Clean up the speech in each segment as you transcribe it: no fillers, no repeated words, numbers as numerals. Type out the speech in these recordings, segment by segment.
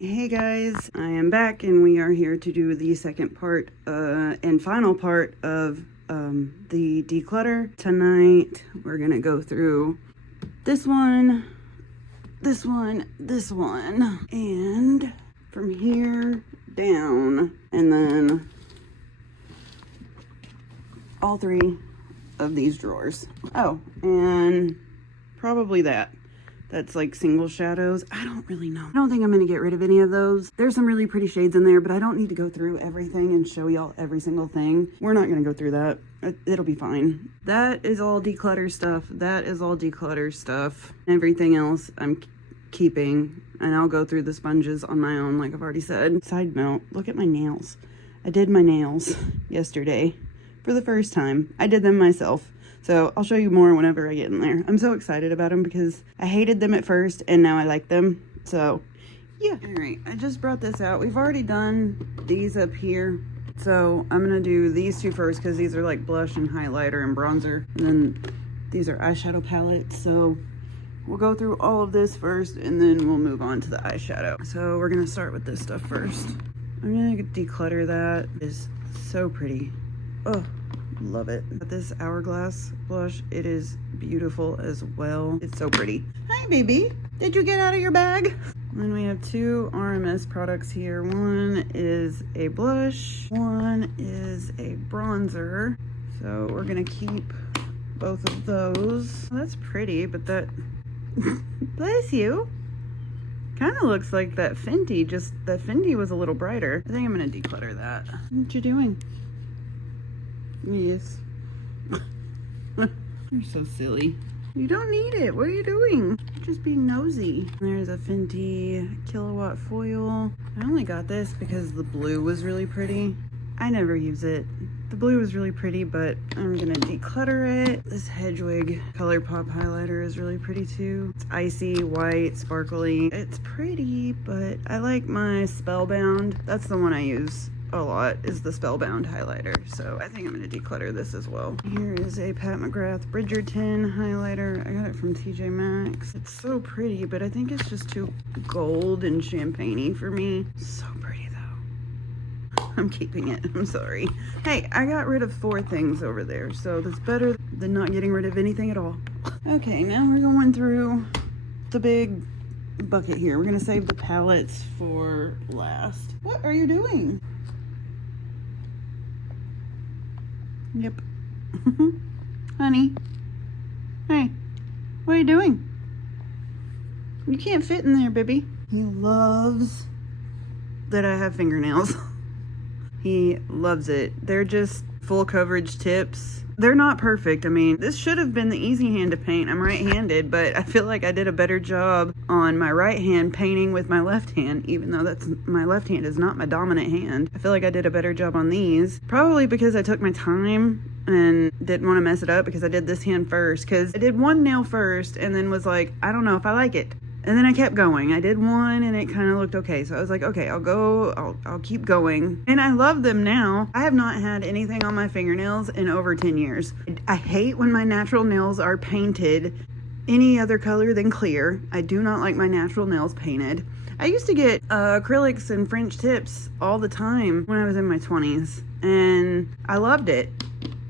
Hey guys, I am back and we are here to do the second part and final part of the declutter. Tonight we're gonna go through this one, this one, this one, and from here down, and then all three of these drawers. Oh, and probably that's like single shadows. I don't really know. I don't think I'm gonna get rid of any of those. There's some really pretty shades in there, but I don't need to go through everything and show y'all every single thing. We're not gonna go through that. It'll be fine. That is all declutter stuff. That is all declutter stuff. Everything else I'm keeping, and I'll go through the sponges on my own, like I've already said. Side note, look at my nails. I did my nails yesterday for the first time. I did them myself. So I'll show you more whenever I get in there. I'm so excited about them because I hated them at first and now I like them. So yeah. All right, I just brought this out. We've already done these up here. So I'm gonna do these two first because these are like blush and highlighter and bronzer. And then these are eyeshadow palettes. So we'll go through all of this first and then we'll move on to the eyeshadow. So we're gonna start with this stuff first. I'm gonna declutter that. It is so pretty. Oh. Love it. This Hourglass blush, it is beautiful as well. It's so pretty. Hi baby, did you get out of your bag? And then we have two RMS products here. One is a blush, one is a bronzer. So we're gonna keep both of those. Well, that's pretty, but that bless you, kind of looks like that Fenty, just that Fenty was a little brighter. I think I'm gonna declutter that. What you doing? Yes. You're so silly. You don't need it. What are you doing? You're just being nosy. There's a Fenty Kilowatt Foil. I only got this because the blue was really pretty. I never use it. The blue was really pretty, but I'm gonna declutter it. This Hedwig ColourPop highlighter is really pretty too. It's icy, white, sparkly. It's pretty, but I like my Spellbound. That's the one I use a lot, is the Spellbound highlighter. So I think I'm going to declutter this as well. Here is a Pat McGrath Bridgerton highlighter. I got it from TJ Maxx. It's so pretty, but I think it's just too gold and champagne-y for me. So pretty though. I'm keeping it. I'm sorry. Hey, I got rid of 4 things over there, so that's better than not getting rid of anything at all. Okay, now we're going through the big bucket here. We're going to save the palettes for last. What are you doing? Yep. Honey. Hey, what are you doing? You can't fit in there, baby. He loves that I have fingernails. He loves it. They're just full coverage tips. They're not perfect. I mean, this should have been the easy hand to paint. I'm right-handed, but I feel like I did a better job on my right hand painting with my left hand, even though my left hand is not my dominant hand. I feel like I did a better job on these, probably because I took my time and didn't want to mess it up because I did this hand first, because I did one nail first and then was like, I don't know if I like it. And then I kept going. I did one and it kind of looked okay. So I was like, okay, I'll keep going. And I love them now. I have not had anything on my fingernails in over 10 years. I hate when my natural nails are painted any other color than clear. I do not like my natural nails painted. I used to get acrylics and French tips all the time when I was in my 20s. And I loved it.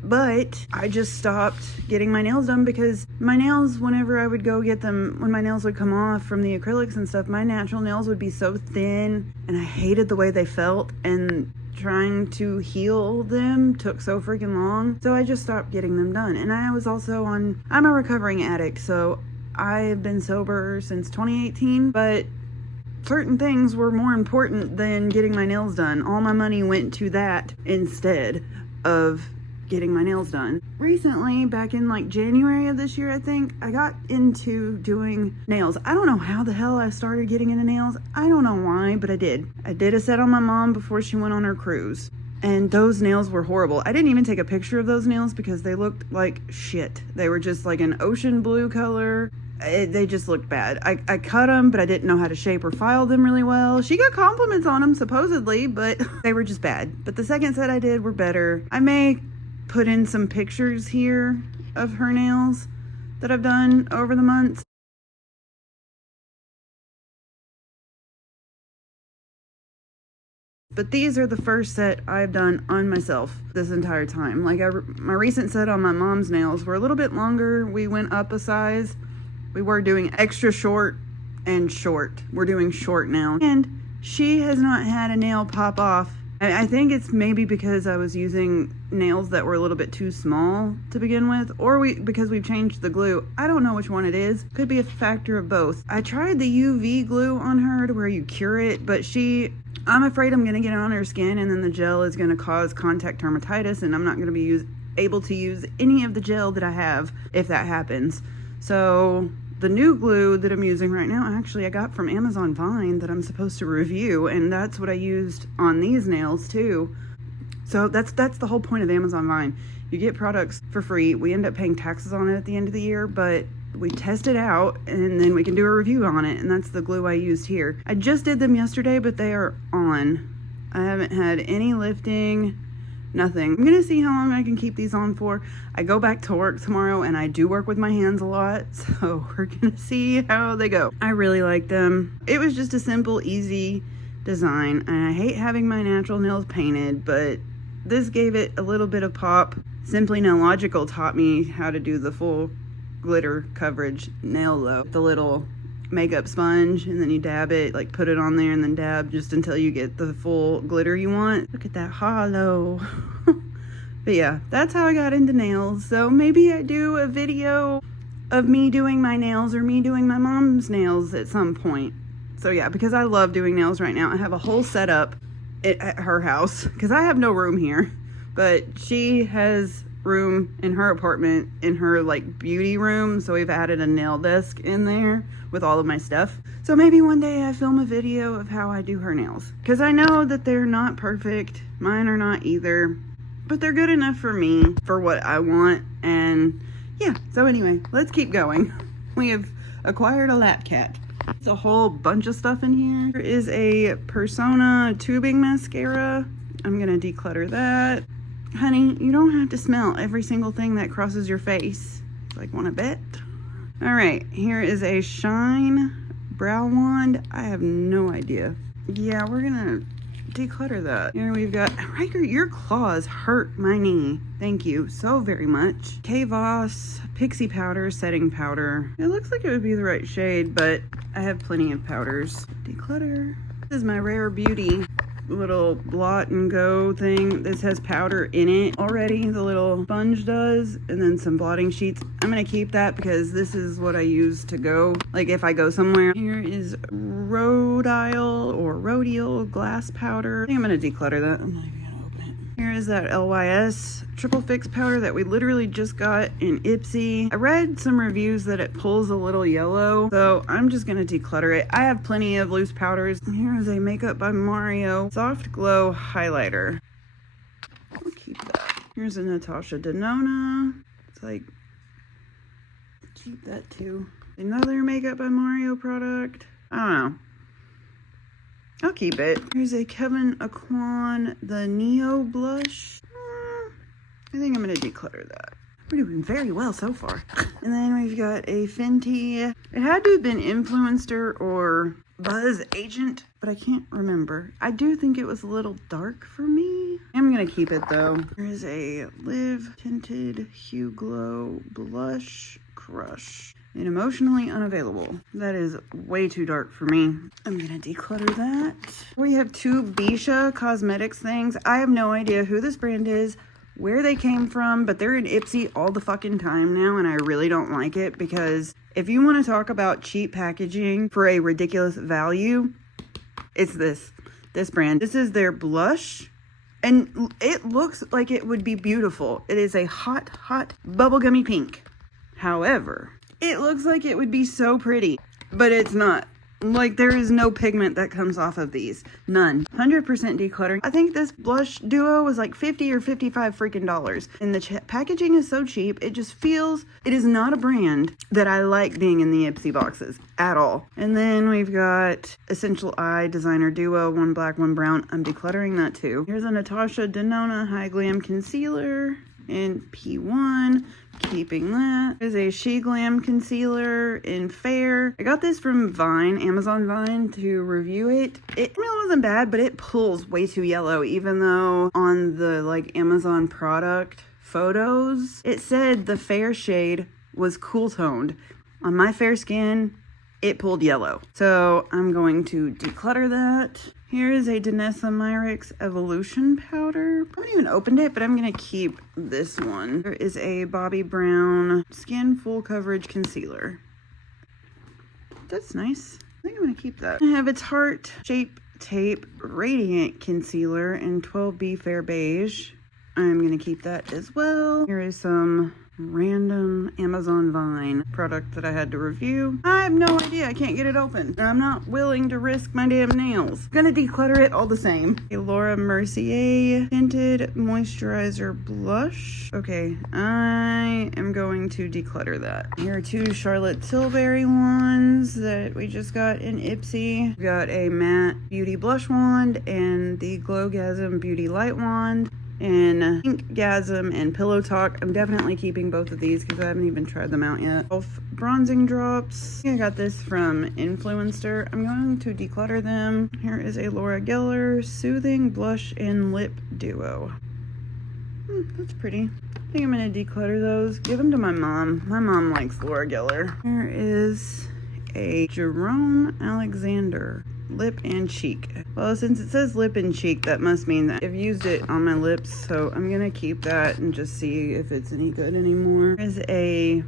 But I just stopped getting my nails done because my nails, whenever I would go get them, when my nails would come off from the acrylics and stuff, my natural nails would be so thin and I hated the way they felt, and trying to heal them took so freaking long. So I just stopped getting them done. And I was also I'm a recovering addict, so I've been sober since 2018, but certain things were more important than getting my nails done. All my money went to that instead of getting my nails done. Recently, back in like January of this year, I think, I got into doing nails. I don't know how the hell I started getting into nails. I don't know why, but I did. I did a set on my mom before she went on her cruise. And those nails were horrible. I didn't even take a picture of those nails because they looked like shit. They were just like an ocean blue color. They just looked bad. I cut them, but I didn't know how to shape or file them really well. She got compliments on them, supposedly, but they were just bad. But the second set I did were better. I may put in some pictures here of her nails that I've done over the months. but these are the first set I've done on myself this entire time. Like my recent set on my mom's nails were a little bit longer. We went up a size. We were doing extra short and short. We're doing short now. And she has not had a nail pop off. I think it's maybe because I was using nails that were a little bit too small to begin with, or because we've changed the glue. I don't know which one it is. Could be a factor of both. I tried the UV glue on her to where you cure it, but I'm afraid I'm gonna get it on her skin and then the gel is gonna cause contact dermatitis, and I'm not gonna be able to use any of the gel that I have if that happens. So the new glue that I'm using right now, actually I got from Amazon Vine that I'm supposed to review, and that's what I used on these nails too. So that's the whole point of Amazon Vine. You get products for free. We end up paying taxes on it at the end of the year, but we test it out and then we can do a review on it, and that's the glue I used here. I just did them yesterday, but they are on. I haven't had any lifting. Nothing. I'm gonna see how long I can keep these on for. I go back to work tomorrow and I do work with my hands a lot, so we're gonna see how they go. I really like them. It was just a simple, easy design, and I hate having my natural nails painted, but this gave it a little bit of pop. Simply No Logical taught me how to do the full glitter coverage nail though. The little makeup sponge, and then you dab it, like put it on there and then dab just until you get the full glitter you want. Look at that hollow. But yeah, that's how I got into nails. So maybe I do a video of me doing my nails or me doing my mom's nails at some point. So yeah, because I love doing nails right now. I have a whole setup at her house because I have no room here, but she has room in her apartment in her like beauty room, so we've added a nail desk in there with all of my stuff. So maybe one day I film a video of how I do her nails, because I know that they're not perfect. Mine are not either, but they're good enough for me for what I want. And yeah, so anyway, let's keep going. We have acquired a lap cat. It's a whole bunch of stuff in here. There is a Persona tubing mascara. I'm gonna declutter that. Honey, you don't have to smell every single thing that crosses your face. Like, wanna bet? All right, here is a Shine brow wand. I have no idea. Yeah, we're gonna declutter that. Here we've got, Ryker, your claws hurt my knee. Thank you so very much. K-Voss Pixie Powder Setting Powder. It looks like it would be the right shade, but I have plenty of powders. Declutter. This is my Rare Beauty little blot and go thing. This has powder in it already, the little sponge does, and then some blotting sheets. I'm gonna keep that because this is what I use to go, like if I go somewhere. Here is Rhodial or Rhodial glass powder. I think I'm gonna declutter that. I'm not even gonna open it. Here is that LYS triple fix powder that we literally just got in Ipsy. I read some reviews that it pulls a little yellow, so I'm just gonna declutter it. I have plenty of loose powders. Here is a Makeup by Mario Soft Glow highlighter. I'll keep that. Here's a Natasha Denona. It's like, keep that too. Another Makeup by Mario product. I don't know. I'll keep it. Here's a Kevin Aquan, the Neo blush. I think I'm gonna declutter that. We're doing very well so far. And then we've got a Fenty. It had to have been Influencer or Buzz Agent, but I can't remember. I do think it was a little dark for me. I'm gonna keep it though. There's a Live Tinted Hue Glow Blush Crush. And Emotionally Unavailable. That is way too dark for me. I'm gonna declutter that. We have two Bisha Cosmetics things. I have no idea who this brand is, where they came from, but they're in Ipsy all the fucking time now, and I really don't like it, because if you want to talk about cheap packaging for a ridiculous value, it's this brand. This is their blush, and it looks like it would be beautiful. It is a hot bubblegummy pink. However, it looks like it would be so pretty, but it's not. Like, there is no pigment that comes off of these. None. 100% decluttering. I think this blush duo was like $50 or $55 freaking dollars. And the packaging is so cheap. It just feels, it is not a brand that I like being in the Ipsy boxes at all. And then we've got Essential Eye Designer Duo, one black, one brown. I'm decluttering that too. Here's a Natasha Denona High Glam Concealer. in P1. Keeping that. There's a She Glam concealer in Fair. I got this from Vine, Amazon Vine, to review it. It really wasn't bad, but it pulls way too yellow, even though on the like Amazon product photos, it said the Fair shade was cool toned. On my fair skin, it pulled yellow. So I'm going to declutter that. Here is a Danessa Myricks Evolution powder. I haven't even opened it, but I'm gonna keep this one. There is a Bobbi Brown Skin Full Coverage Concealer. That's nice. I think I'm gonna keep that. I have its Heart Shape Tape Radiant Concealer in 12B Fair Beige. I'm gonna keep that as well. Here is some random Amazon Vine product that I had to review. I have no idea. I can't get it open. I'm not willing to risk my damn nails. I'm gonna declutter it all the same. A Laura Mercier Tinted Moisturizer Blush. Okay, I am going to declutter that. Here are two Charlotte Tilbury ones that we just got in Ipsy. We got a Matte Beauty Blush Wand and the Glowgasm Beauty Light Wand. And Pinkgasm and Pillow Talk. I'm definitely keeping both of these because I haven't even tried them out yet. Elf bronzing drops. I got this from Influencer. I'm going to declutter them. Here is a Laura Geller Soothing Blush and Lip Duo. That's pretty. I think I'm going to declutter those. Give them to my mom. My mom likes Laura Geller. Here is a Jerome Alexander Lip and Cheek. Well, since it says lip and cheek, that must mean that I've used it on my lips, so I'm gonna keep that and just see if it's any good anymore. There's a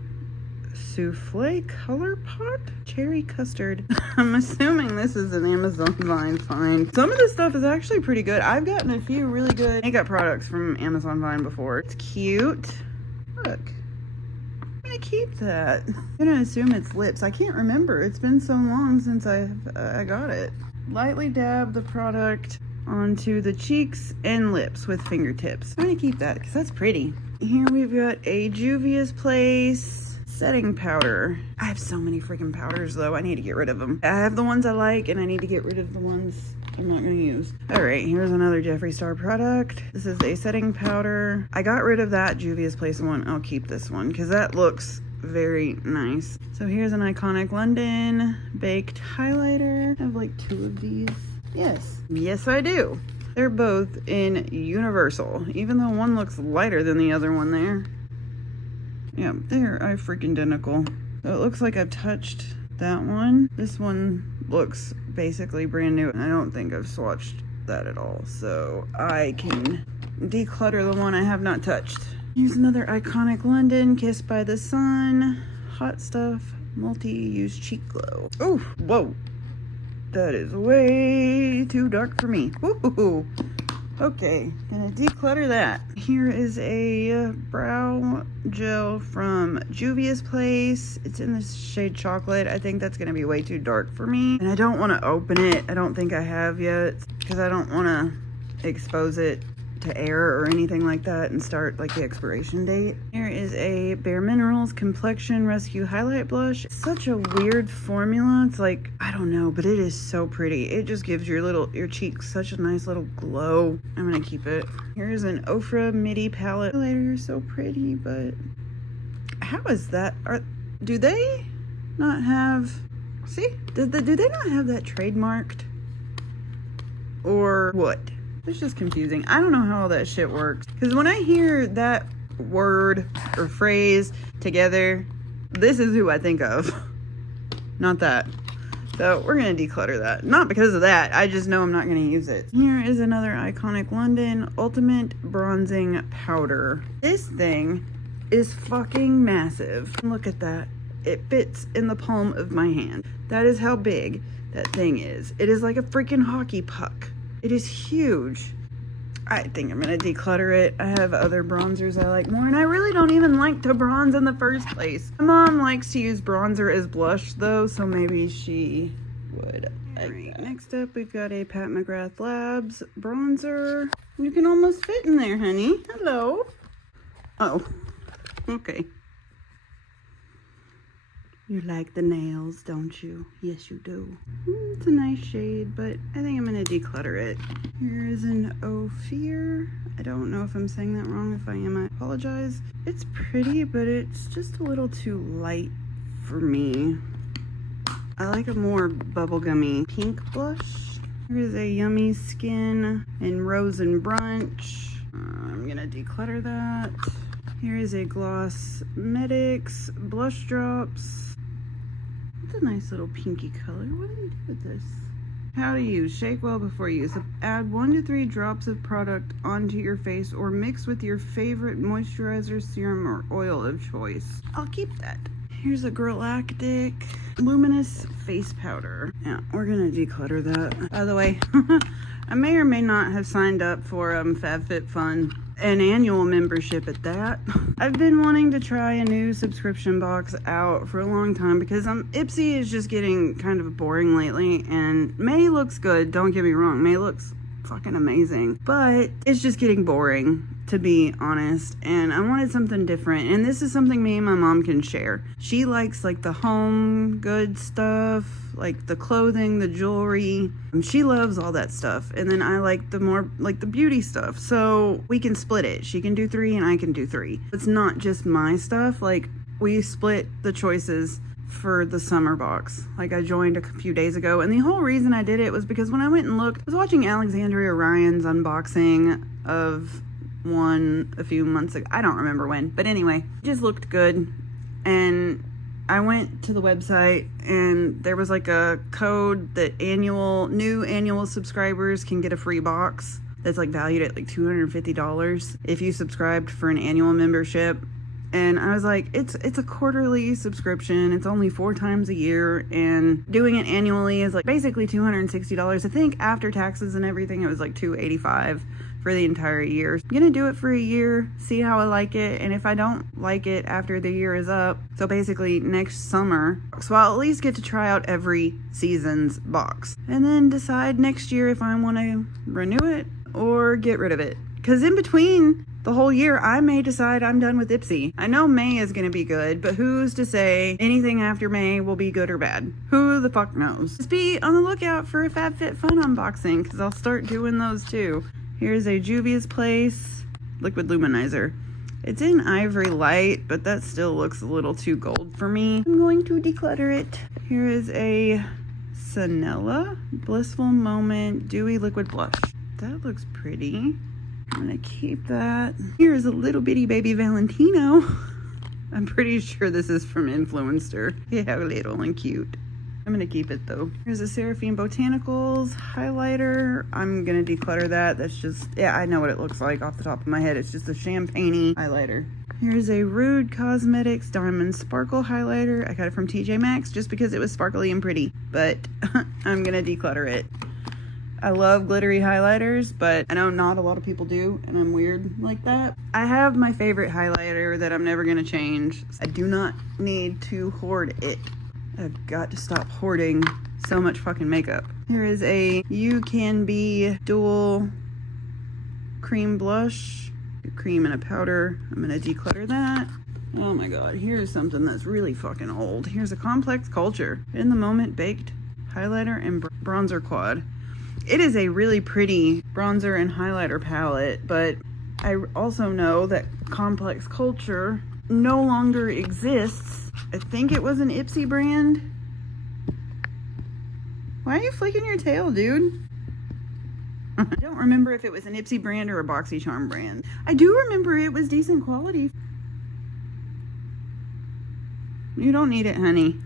Souffle Color Pot Cherry Custard. I'm assuming this is an Amazon Vine find. Some of this stuff is actually pretty good. I've gotten a few really good makeup products from Amazon Vine before. It's cute. Look. I'm gonna keep that. I'm gonna assume it's lips. I can't remember. It's been so long since I got it. Lightly dab the product onto the cheeks and lips with fingertips. I'm gonna keep that because that's pretty. Here we've got a Juvia's Place setting powder. I have so many freaking powders though. I need to get rid of them. I have the ones I like and I need to get rid of the ones I'm not gonna use. All right, here's another Jeffree Star product. This is a setting powder. I got rid of that Juvia's Place one. I'll keep this one because that looks very nice. So here's an Iconic London baked highlighter. I have like two of these. Yes I do. They're both in Universal, even though one looks lighter than the other one there. Yeah, they're freaking identical. So it looks like I've touched that one. This one looks basically brand new. I don't think I've swatched that at all. So I can declutter the one I have not touched. Here's another Iconic London Kissed by the Sun Hot Stuff Multi-Use Cheek Glow. Oh, whoa. That is way too dark for me. Woohoo. Okay, gonna declutter that. Here is a brow gel from Juvia's Place. It's in the shade Chocolate. I think that's gonna be way too dark for me. And I don't wanna open it. I don't think I have yet because I don't wanna expose it to air or anything like that and start like the expiration date. Here is a Bare Minerals Complexion Rescue Highlight Blush. It's such a weird formula. It's like, I don't know, but it is so pretty. It just gives your cheeks such a nice little glow. I'm gonna keep it. Here's an Ofra Midi Palette. Highlighter is so pretty, but how is that? Do they not have, see? Do they not have that trademarked? Or what? It's just confusing. I don't know how all that shit works. Because when I hear that word or phrase together, this is who I think of. Not that. So we're going to declutter that. Not because of that. I just know I'm not going to use it. Here is another Iconic London Ultimate Bronzing Powder. This thing is fucking massive. Look at that. It fits in the palm of my hand. That is how big that thing is. It is like a freaking hockey puck. It is huge. I think I'm gonna declutter it. I have other bronzers I like more, and I really don't even like to bronze in the first place. My mom likes to use bronzer as blush though, so maybe she would. Alright, next up we've got a Pat McGrath Labs bronzer. You can almost fit in there, honey. Hello. Oh, okay. You like the nails, don't you? Yes, you do. It's a nice shade, but I think I'm gonna declutter it. Here is an Ophir I don't know if I'm saying that wrong. If I am, I apologize. It's pretty, but it's just a little too light for me. I like a more bubblegummy pink blush. Here's a Yummy Skin in Rose and Brunch. I'm gonna declutter that. Here is a Gloss Medics Blush Drops. It's a nice little pinky color. What do you do with this? How to use. Shake well before use. Add 1 to 3 drops of product onto your face or mix with your favorite moisturizer, serum, or oil of choice. I'll keep that. Here's a Galactic Luminous Face Powder. Yeah, we're gonna declutter that. By the way, I may or may not have signed up for FabFitFun, an annual membership at that. I've been wanting to try a new subscription box out for a long time because Ipsy is just getting kind of boring lately, and May looks good, don't get me wrong, May looks fucking amazing, but it's just getting boring, to be honest, and I wanted something different, and this is something me and my mom can share. She likes like the home good stuff, like the clothing, the jewelry. She loves all that stuff, and then I like the more like the beauty stuff, so we can split it. She can do 3 and I can do 3. It's not just my stuff. Like, we split the choices for the summer box. Like, I joined a few days ago, and the whole reason I did it was because when I went and looked, I was watching Alexandria Ryan's unboxing of one a few months ago. I don't remember when, but anyway, it just looked good, and I went to the website, and there was like a code that new annual subscribers can get a free box that's like valued at like $250 if you subscribed for an annual membership. And I was like, it's a quarterly subscription. It's only 4 times a year, and doing it annually is like basically $260. I think after taxes and everything, it was like $285 for the entire year. I'm gonna do it for a year, see how I like it, and if I don't like it after the year is up, so basically next summer, so I'll at least get to try out every season's box, and then decide next year if I want to renew it or get rid of it. Because in between the whole year, I may decide I'm done with Ipsy. I know May is going to be good, but who's to say anything after May will be good or bad? Who the fuck knows? Just be on the lookout for a FabFitFun unboxing, because I'll start doing those too. Here's a Juvia's Place Liquid Luminizer. It's in Ivory Light, but that still looks a little too gold for me. I'm going to declutter it. Here is a Sanella Blissful Moment Dewy Liquid Blush. That looks pretty. I'm gonna keep that. Here's a little bitty baby Valentino. I'm pretty sure this is from Influencer. Yeah, little and cute. I'm gonna keep it though. Here's a Seraphine Botanicals highlighter. I'm gonna declutter that. That's just, yeah, I know what it looks like off the top of my head. It's just a champagne-y highlighter. Here's a Rude Cosmetics Diamond Sparkle highlighter. I got it from TJ Maxx just because it was sparkly and pretty, but I'm gonna declutter it. I love glittery highlighters, but I know not a lot of people do, and I'm weird like that. I have my favorite highlighter that I'm never gonna change. I do not need to hoard it. I've got to stop hoarding so much fucking makeup. Here is a You Can Be Dual Cream Blush. Cream and a powder. I'm gonna declutter that. Oh my god, here's something that's really fucking old. Here's a Complex Culture In the Moment Baked Highlighter and Bronzer Quad. It is a really pretty bronzer and highlighter palette, but I also know that Complex Culture no longer exists. I think it was an Ipsy brand. Why are you flicking your tail, dude? I don't remember if it was an Ipsy brand or a BoxyCharm brand. I do remember it was decent quality. You don't need it, honey.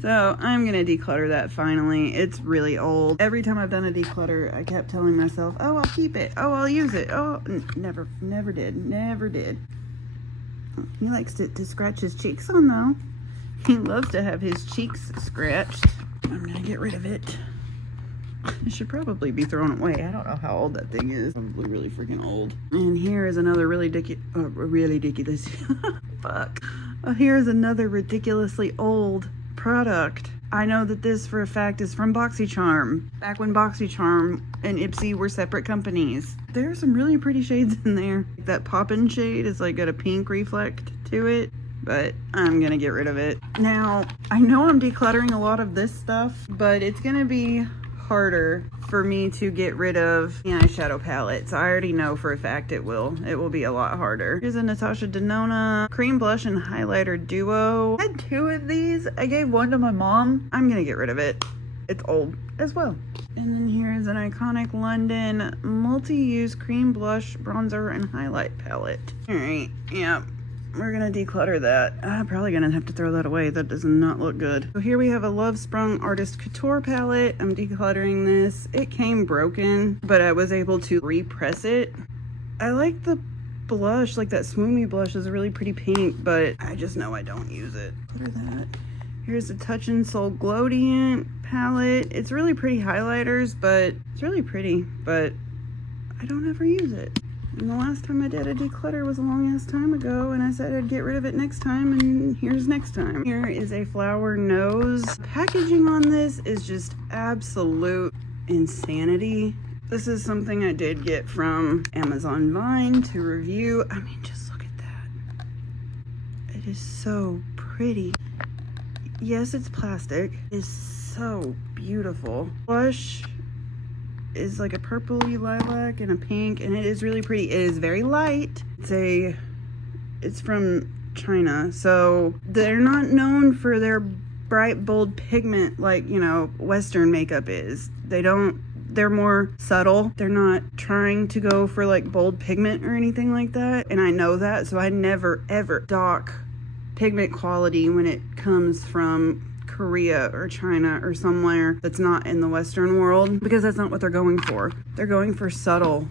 So I'm gonna declutter that finally. It's really old. Every time I've done a declutter, I kept telling myself, oh, I'll keep it. Oh, I'll use it. Oh, never did. He likes to scratch his cheeks on though. He loves to have his cheeks scratched. I'm gonna get rid of it. It should probably be thrown away. I don't know how old that thing is. Probably really freaking old. And here is another really ridiculous. Fuck. Here is another ridiculously old product. I know that this for a fact is from BoxyCharm. Back when BoxyCharm and Ipsy were separate companies. There are some really pretty shades in there. That Poppin' shade is like got a pink reflect to it, but I'm gonna get rid of it. Now, I know I'm decluttering a lot of this stuff, but it's gonna be harder for me to get rid of the eyeshadow palette. So I already know for a fact it will be a lot harder. Here's a Natasha Denona cream blush and highlighter duo. I had 2 of these. I gave one to my mom. I'm gonna get rid of it. It's old as well. And then here's an iconic London multi-use cream blush, bronzer, and highlight palette. All right, yeah. We're gonna declutter that. I'm probably gonna have to throw that away. That does not look good. So here we have a Love Sprung Artist Couture palette. I'm decluttering this. It came broken, but I was able to repress it. I like the blush, like that Swoomy blush is a really pretty pink, but I just know I don't use it. What are that? Here's a Touch and Soul Glowdient palette. It's really pretty highlighters, but it's really pretty, but I don't ever use it. And the last time I did a declutter was a long ass time ago, and I said I'd get rid of it next time, and here's next time. Here is a flower nose. Packaging on this is just absolute insanity. This is something I did get from Amazon Vine to review. I mean, just look at that. It is so pretty. Yes, it's plastic. It's so beautiful. Blush is like a purpley lilac and a pink, and it is really pretty. It is very light. It's from China, so they're not known for their bright, bold pigment like, you know, Western makeup is. They're more subtle. They're not trying to go for like bold pigment or anything like that, and I know that, so I never ever dock pigment quality when it comes from Korea or China or somewhere that's not in the Western world, because that's not what they're going for. They're going for subtle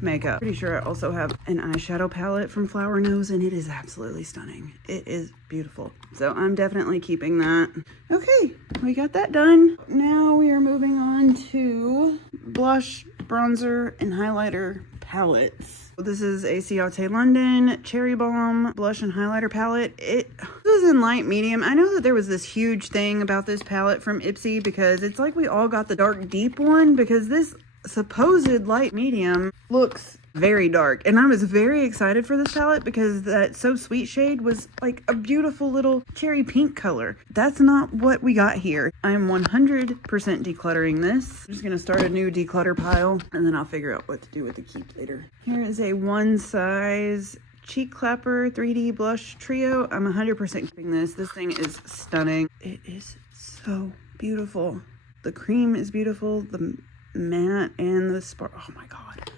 makeup. Pretty sure I also have an eyeshadow palette from Flower Nose, and it is absolutely stunning. It is beautiful. So I'm definitely keeping that. Okay, we got that done. Now we are moving on to blush, bronzer, and highlighter palettes. This is a Ciate London Cherry Bomb blush and highlighter palette. It was in light medium. I know that there was this huge thing about this palette from Ipsy, because it's like we all got the dark deep one, because this supposed light medium looks very dark, and I was very excited for this palette because that So Sweet shade was like a beautiful little cherry pink color. That's not what we got here. I'm 100% decluttering this. I'm just gonna start a new declutter pile, and then I'll figure out what to do with the keep later. Here is a One Size Cheek Clapper 3D Blush Trio. I'm 100% keeping this. This thing is stunning. It is so beautiful. The cream is beautiful. The matte and the spark. Oh my god.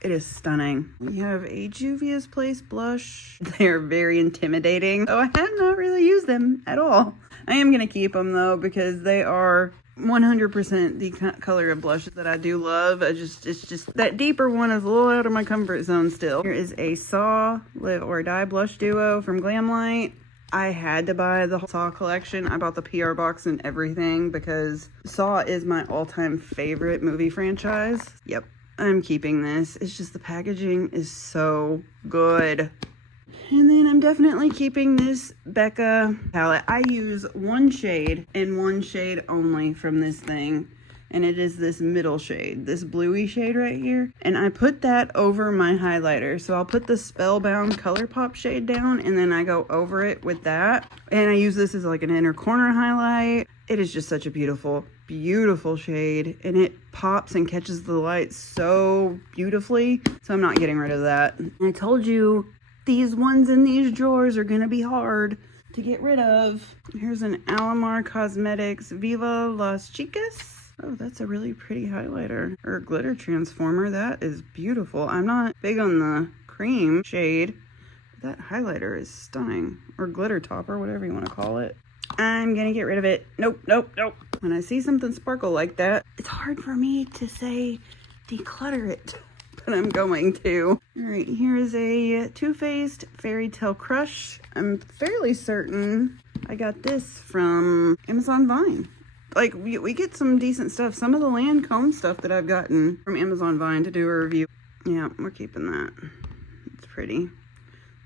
It is stunning. We have a Juvia's Place blush. They are very intimidating. So I have not really used them at all. I am going to keep them though, because they are 100% the color of blushes that I do love. It's just that deeper one is a little out of my comfort zone still. Here is a Saw Live or Die blush duo from Glamlight. I had to buy the Saw collection. I bought the PR box and everything because Saw is my all-time favorite movie franchise. Yep. I'm keeping this. It's just the packaging is so good. And then I'm definitely keeping this Becca palette. I use one shade and one shade only from this thing. And it is this middle shade, this bluey shade right here. And I put that over my highlighter. So I'll put the Spellbound ColourPop shade down, and then I go over it with that. And I use this as like an inner corner highlight. It is just such a beautiful, beautiful shade, and it pops and catches the light so beautifully. So I'm not getting rid of that. And I told you these ones in these drawers are gonna be hard to get rid of. Here's an Alamar Cosmetics Viva Las Chicas. Oh, that's a really pretty highlighter or glitter transformer. That is beautiful. I'm not big on the cream shade. That highlighter is stunning, or glitter topper, whatever you want to call it. I'm gonna get rid of it. Nope, nope, nope. When I see something sparkle like that, it's hard for me to say declutter it, but I'm going to. All right, here is a Too Faced Fairy Tale Crush. I'm fairly certain I got this from Amazon Vine. Like, we get some decent stuff. Some of the Lancome stuff that I've gotten from Amazon Vine to do a review. Yeah, we're keeping that. It's pretty.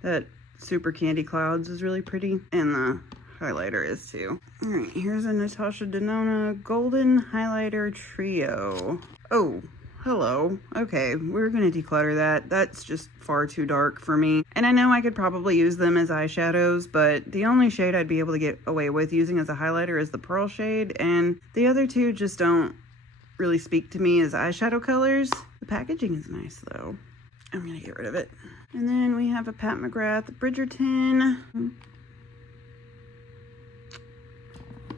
That Super Candy Clouds is really pretty, and the highlighter is too. All right, here's a Natasha Denona Golden Highlighter Trio. Oh, hello. Okay, we're gonna declutter that. That's just far too dark for me. And I know I could probably use them as eyeshadows, but the only shade I'd be able to get away with using as a highlighter is the Pearl shade, and the other two just don't really speak to me as eyeshadow colors. The packaging is nice though. I'm gonna get rid of it. And then we have a Pat McGrath Bridgerton.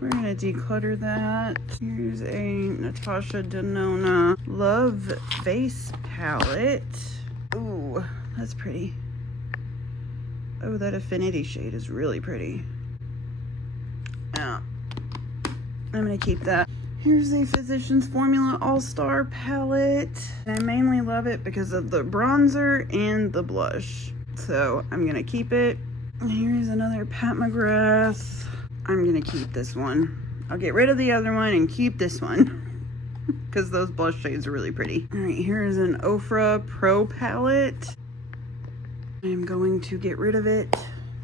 We're gonna declutter that. Here's a Natasha Denona Love Face Palette. Ooh, that's pretty. Oh, that affinity shade is really pretty. Yeah, I'm gonna keep that. Here's a Physicians Formula All-Star palette. I mainly love it because of the bronzer and the blush. So I'm gonna keep it. And here's another Pat McGrath. I'm gonna keep this one. I'll get rid of the other one and keep this one because those blush shades are really pretty. All right, here's an Ofra Pro palette. I'm going to get rid of it.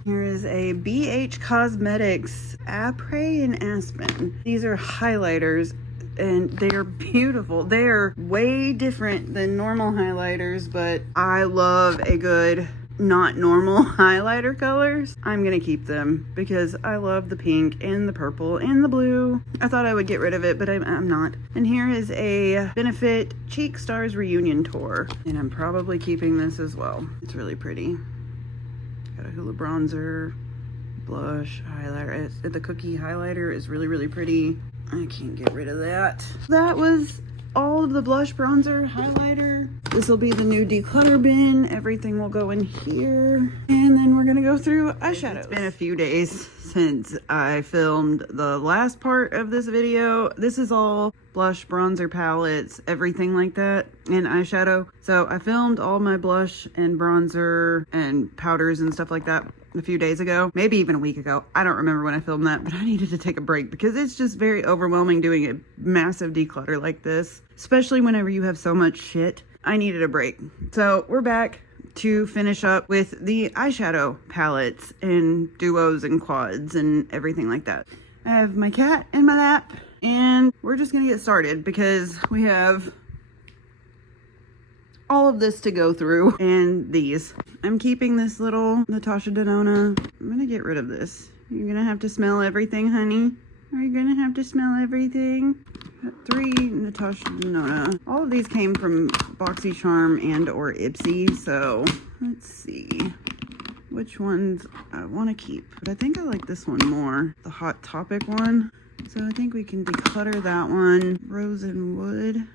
Here is a BH Cosmetics Après and Aspen. These are highlighters and they are beautiful. They are way different than normal highlighters, but I love a good not normal highlighter colors. I'm gonna keep them because I love the pink and the purple and the blue. I thought I would get rid of it, but I'm not. And here is a Benefit Cheek Stars Reunion Tour. And I'm probably keeping this as well. It's really pretty. Got a Hoola bronzer, blush, highlighter. The cookie highlighter is really, really pretty. I can't get rid of that. That was all of the blush, bronzer, highlighter. This will be the new declutter bin. Everything will go in here. And then we're gonna go through eyeshadows. It's been a few days since I filmed the last part of this video. This is all blush, bronzer palettes, everything like that, and eyeshadow. So I filmed all my blush and bronzer and powders and stuff like that a few days ago, maybe even a week ago. I don't remember when I filmed that, but I needed to take a break because it's just very overwhelming doing a massive declutter like this, especially whenever you have so much shit. I needed a break. So we're back to finish up with the eyeshadow palettes and duos and quads and everything like that. I have my cat in my lap and we're just gonna get started because we have all of this to go through and these. I'm keeping this little Natasha Denona. I'm gonna get rid of this. You're gonna have to smell everything, honey. Are you gonna have to smell everything? Got 3 Natasha Denona. All of these came from BoxyCharm and or Ipsy, so let's see which ones I want to keep. But I think I like this one more, the Hot Topic one. So I think we can declutter that one. Rose and Wood.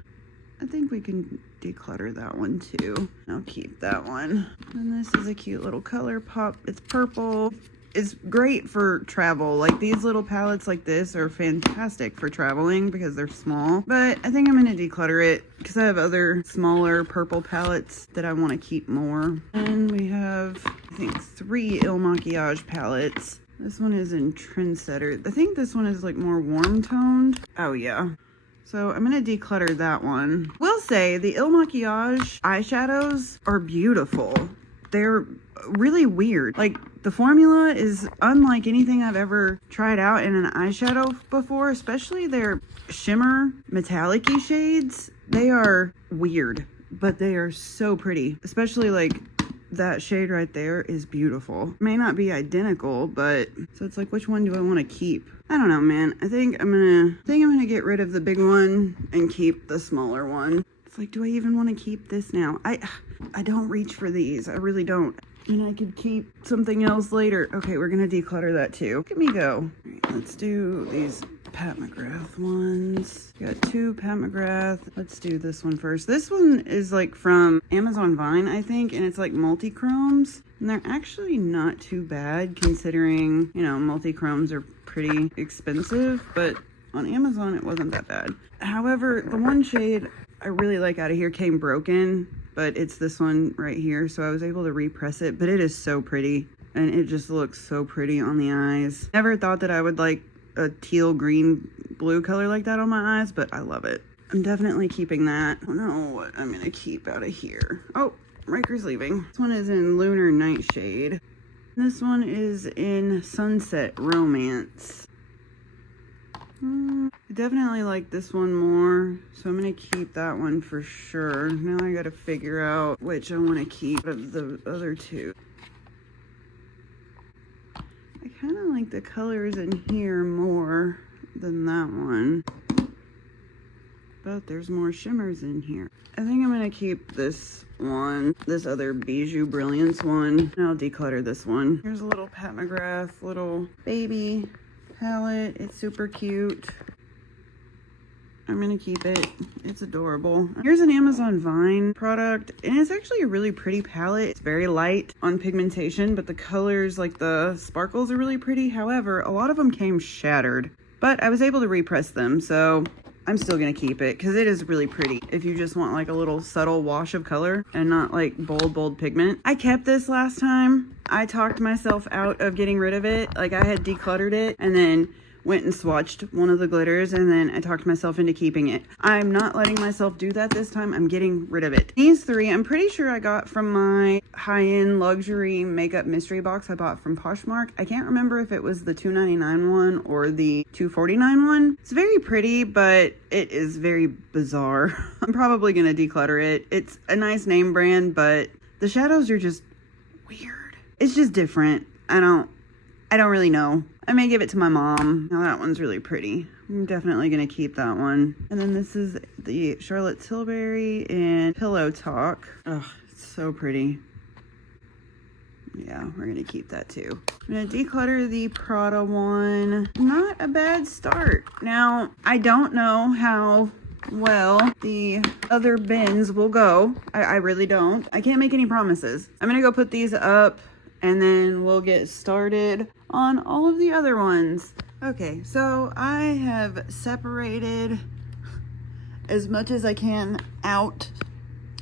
I think we can declutter that one too. I'll keep that one. And this is a cute little color pop. It's purple. It's great for travel. Like these little palettes like this are fantastic for traveling because they're small. But I think I'm going to declutter it because I have other smaller purple palettes that I want to keep more. And we have, I think, 3 Il Makiage palettes. This one is in Trendsetter. I think this one is like more warm toned. Oh yeah. So I'm going to declutter that one. Will say the Il Makiage eyeshadows are beautiful. They're really weird. Like the formula is unlike anything I've ever tried out in an eyeshadow before, especially their shimmer metallic-y shades. They are weird, but they are so pretty. Especially like that shade right there is beautiful. May not be identical, but so it's like, which one do I want to keep? I don't know, man. I think I'm gonna get rid of the big one and keep the smaller one. It's like, do I even want to keep this now? I don't reach for these. I really don't. And I could keep something else later. Okay, we're gonna declutter that too. Look at me go. All right, let's do these Pat McGrath ones. Got 2 Pat McGrath. Let's do this one first. This one is like from Amazon Vine, I think, and it's like multi-chromes. And they're actually not too bad considering, you know, multi-chromes are pretty expensive, but on Amazon it wasn't that bad. However, the one shade I really like out of here came broken, but it's this one right here, so I was able to repress it, but it is so pretty, and it just looks so pretty on the eyes. Never thought that I would like a teal green blue color like that on my eyes, but I love it. I'm definitely keeping that. I don't know what I'm gonna keep out of here. Oh, Ryker's leaving. This one is in Lunar Nightshade. This one is in Sunset Romance. I definitely like this one more, so I'm gonna keep that one for sure. Now I gotta figure out which I want to keep of the other 2. I kind of like the colors in here more than that one. but there's more shimmers in here. I think I'm gonna keep this one, this other Bijou Brilliance one, and I'll declutter this one. Here's a little Pat McGrath little baby palette. It's super cute. I'm gonna keep it. It's adorable. Here's an Amazon Vine product, and it's actually a really pretty palette. It's very light on pigmentation, but the colors, like the sparkles, are really pretty. However, a lot of them came shattered, but I was able to repress them, so I'm still gonna keep it because it is really pretty if you just want like a little subtle wash of color and not like bold pigment. I kept this last time. I talked myself out of getting rid of it. Like, I had decluttered it and then went and swatched one of the glitters, and then I talked myself into keeping it. I'm not letting myself do that this time. I'm getting rid of it. These three, I'm pretty sure I got from my high-end luxury makeup mystery box I bought from Poshmark. I can't remember if it was the $2.99 one or the $2.49 one. It's very pretty, but it is very bizarre. I'm probably gonna declutter it. It's a nice name brand, but the shadows are just weird. It's just different. I don't really know. I may give it to my mom. Now that one's really pretty. I'm definitely gonna keep that one. And then this is the Charlotte Tilbury and Pillow Talk. Oh, it's so pretty. Yeah, we're gonna keep that too. I'm gonna declutter the Prada one. Not a bad start. Now, I don't know how well the other bins will go. I really don't. I can't make any promises. I'm gonna go put these up, and then we'll get started on all of the other ones. Okay, so I have separated as much as I can out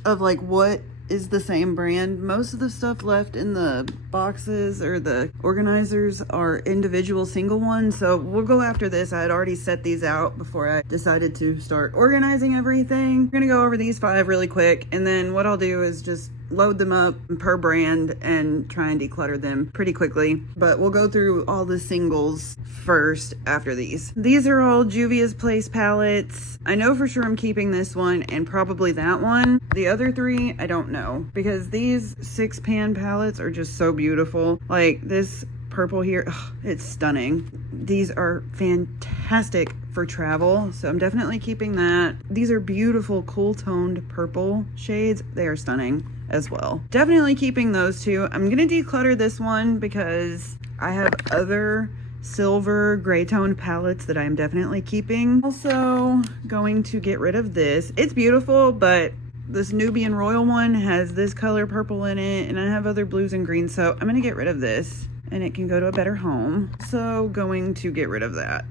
of like what is the same brand. Most of the stuff left in the boxes or the organizers are individual single ones, so we'll go after this. I had already set these out before I decided to start organizing everything. We're gonna go over these 5 really quick, and then what I'll do is just load them up per brand and try and declutter them pretty quickly. But we'll go through all the singles first after these. These are all Juvia's Place palettes. I know for sure I'm keeping this one and probably that one. The other 3, I don't know, because these 6-pan palettes are just so beautiful. Like this purple here, ugh, it's stunning. These are fantastic for travel, so I'm definitely keeping that. These are beautiful cool toned purple shades. They are stunning as well. Definitely keeping those 2. I'm gonna declutter this one because I have other silver gray toned palettes that I'm definitely keeping. Also going to get rid of this. It's beautiful, but this Nubian Royal one has this color purple in it, and I have other blues and greens, so I'm gonna get rid of this and it can go to a better home. So going to get rid of that.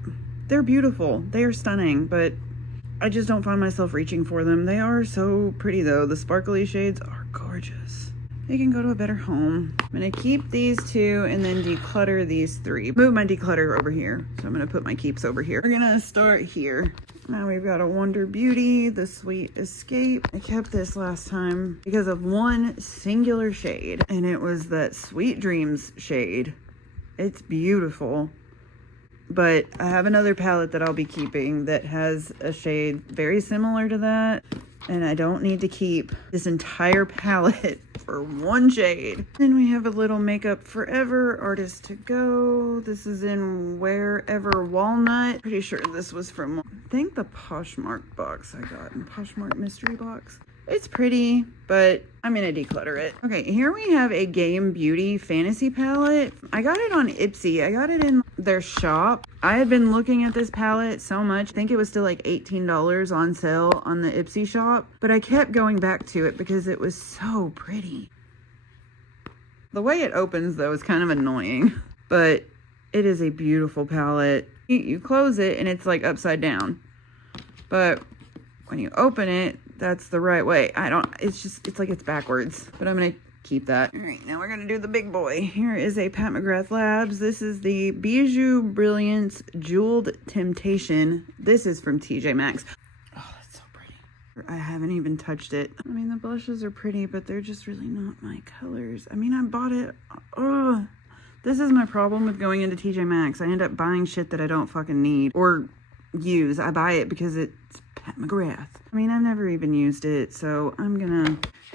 They're beautiful, they are stunning, but I just don't find myself reaching for them. They are so pretty though. The sparkly shades are gorgeous. They can go to a better home. I'm gonna keep these 2 and then declutter these 3. Move my declutter over here. So I'm gonna put my keeps over here. We're gonna start here. Now we've got a Wonder Beauty, the Sweet Escape. I kept this last time because of one singular shade, and it was that Sweet Dreams shade. It's beautiful. But I have another palette that I'll be keeping that has a shade very similar to that. And I don't need to keep this entire palette for one shade. Then we have a little Makeup Forever Artist to Go. This is in Wherever Walnut. Pretty sure this was from, I think, the Poshmark box I got in Poshmark mystery box. It's pretty, but I'm gonna declutter it. Okay, here we have a Game Beauty Fantasy palette. I got it on Ipsy. I got it in their shop. I had been looking at this palette so much. I think it was still like $18 on sale on the Ipsy shop, but I kept going back to it because it was so pretty. The way it opens though is kind of annoying, but it is a beautiful palette. You close it and it's like upside down, but when you open it, that's the right way. It's like it's backwards, but I'm gonna keep that. All right, now we're gonna do the big boy. Here is a Pat McGrath Labs. This is the Bijou Brilliance Jeweled Temptation. This is from TJ Maxx. Oh, that's so pretty. I haven't even touched it. I mean, the blushes are pretty, but they're just really not my colors. I mean, I bought it. Oh, this is my problem with going into TJ Maxx. I end up buying shit that I don't fucking need or use. I buy it because it's Pat McGrath. I mean, I've never even used it, so I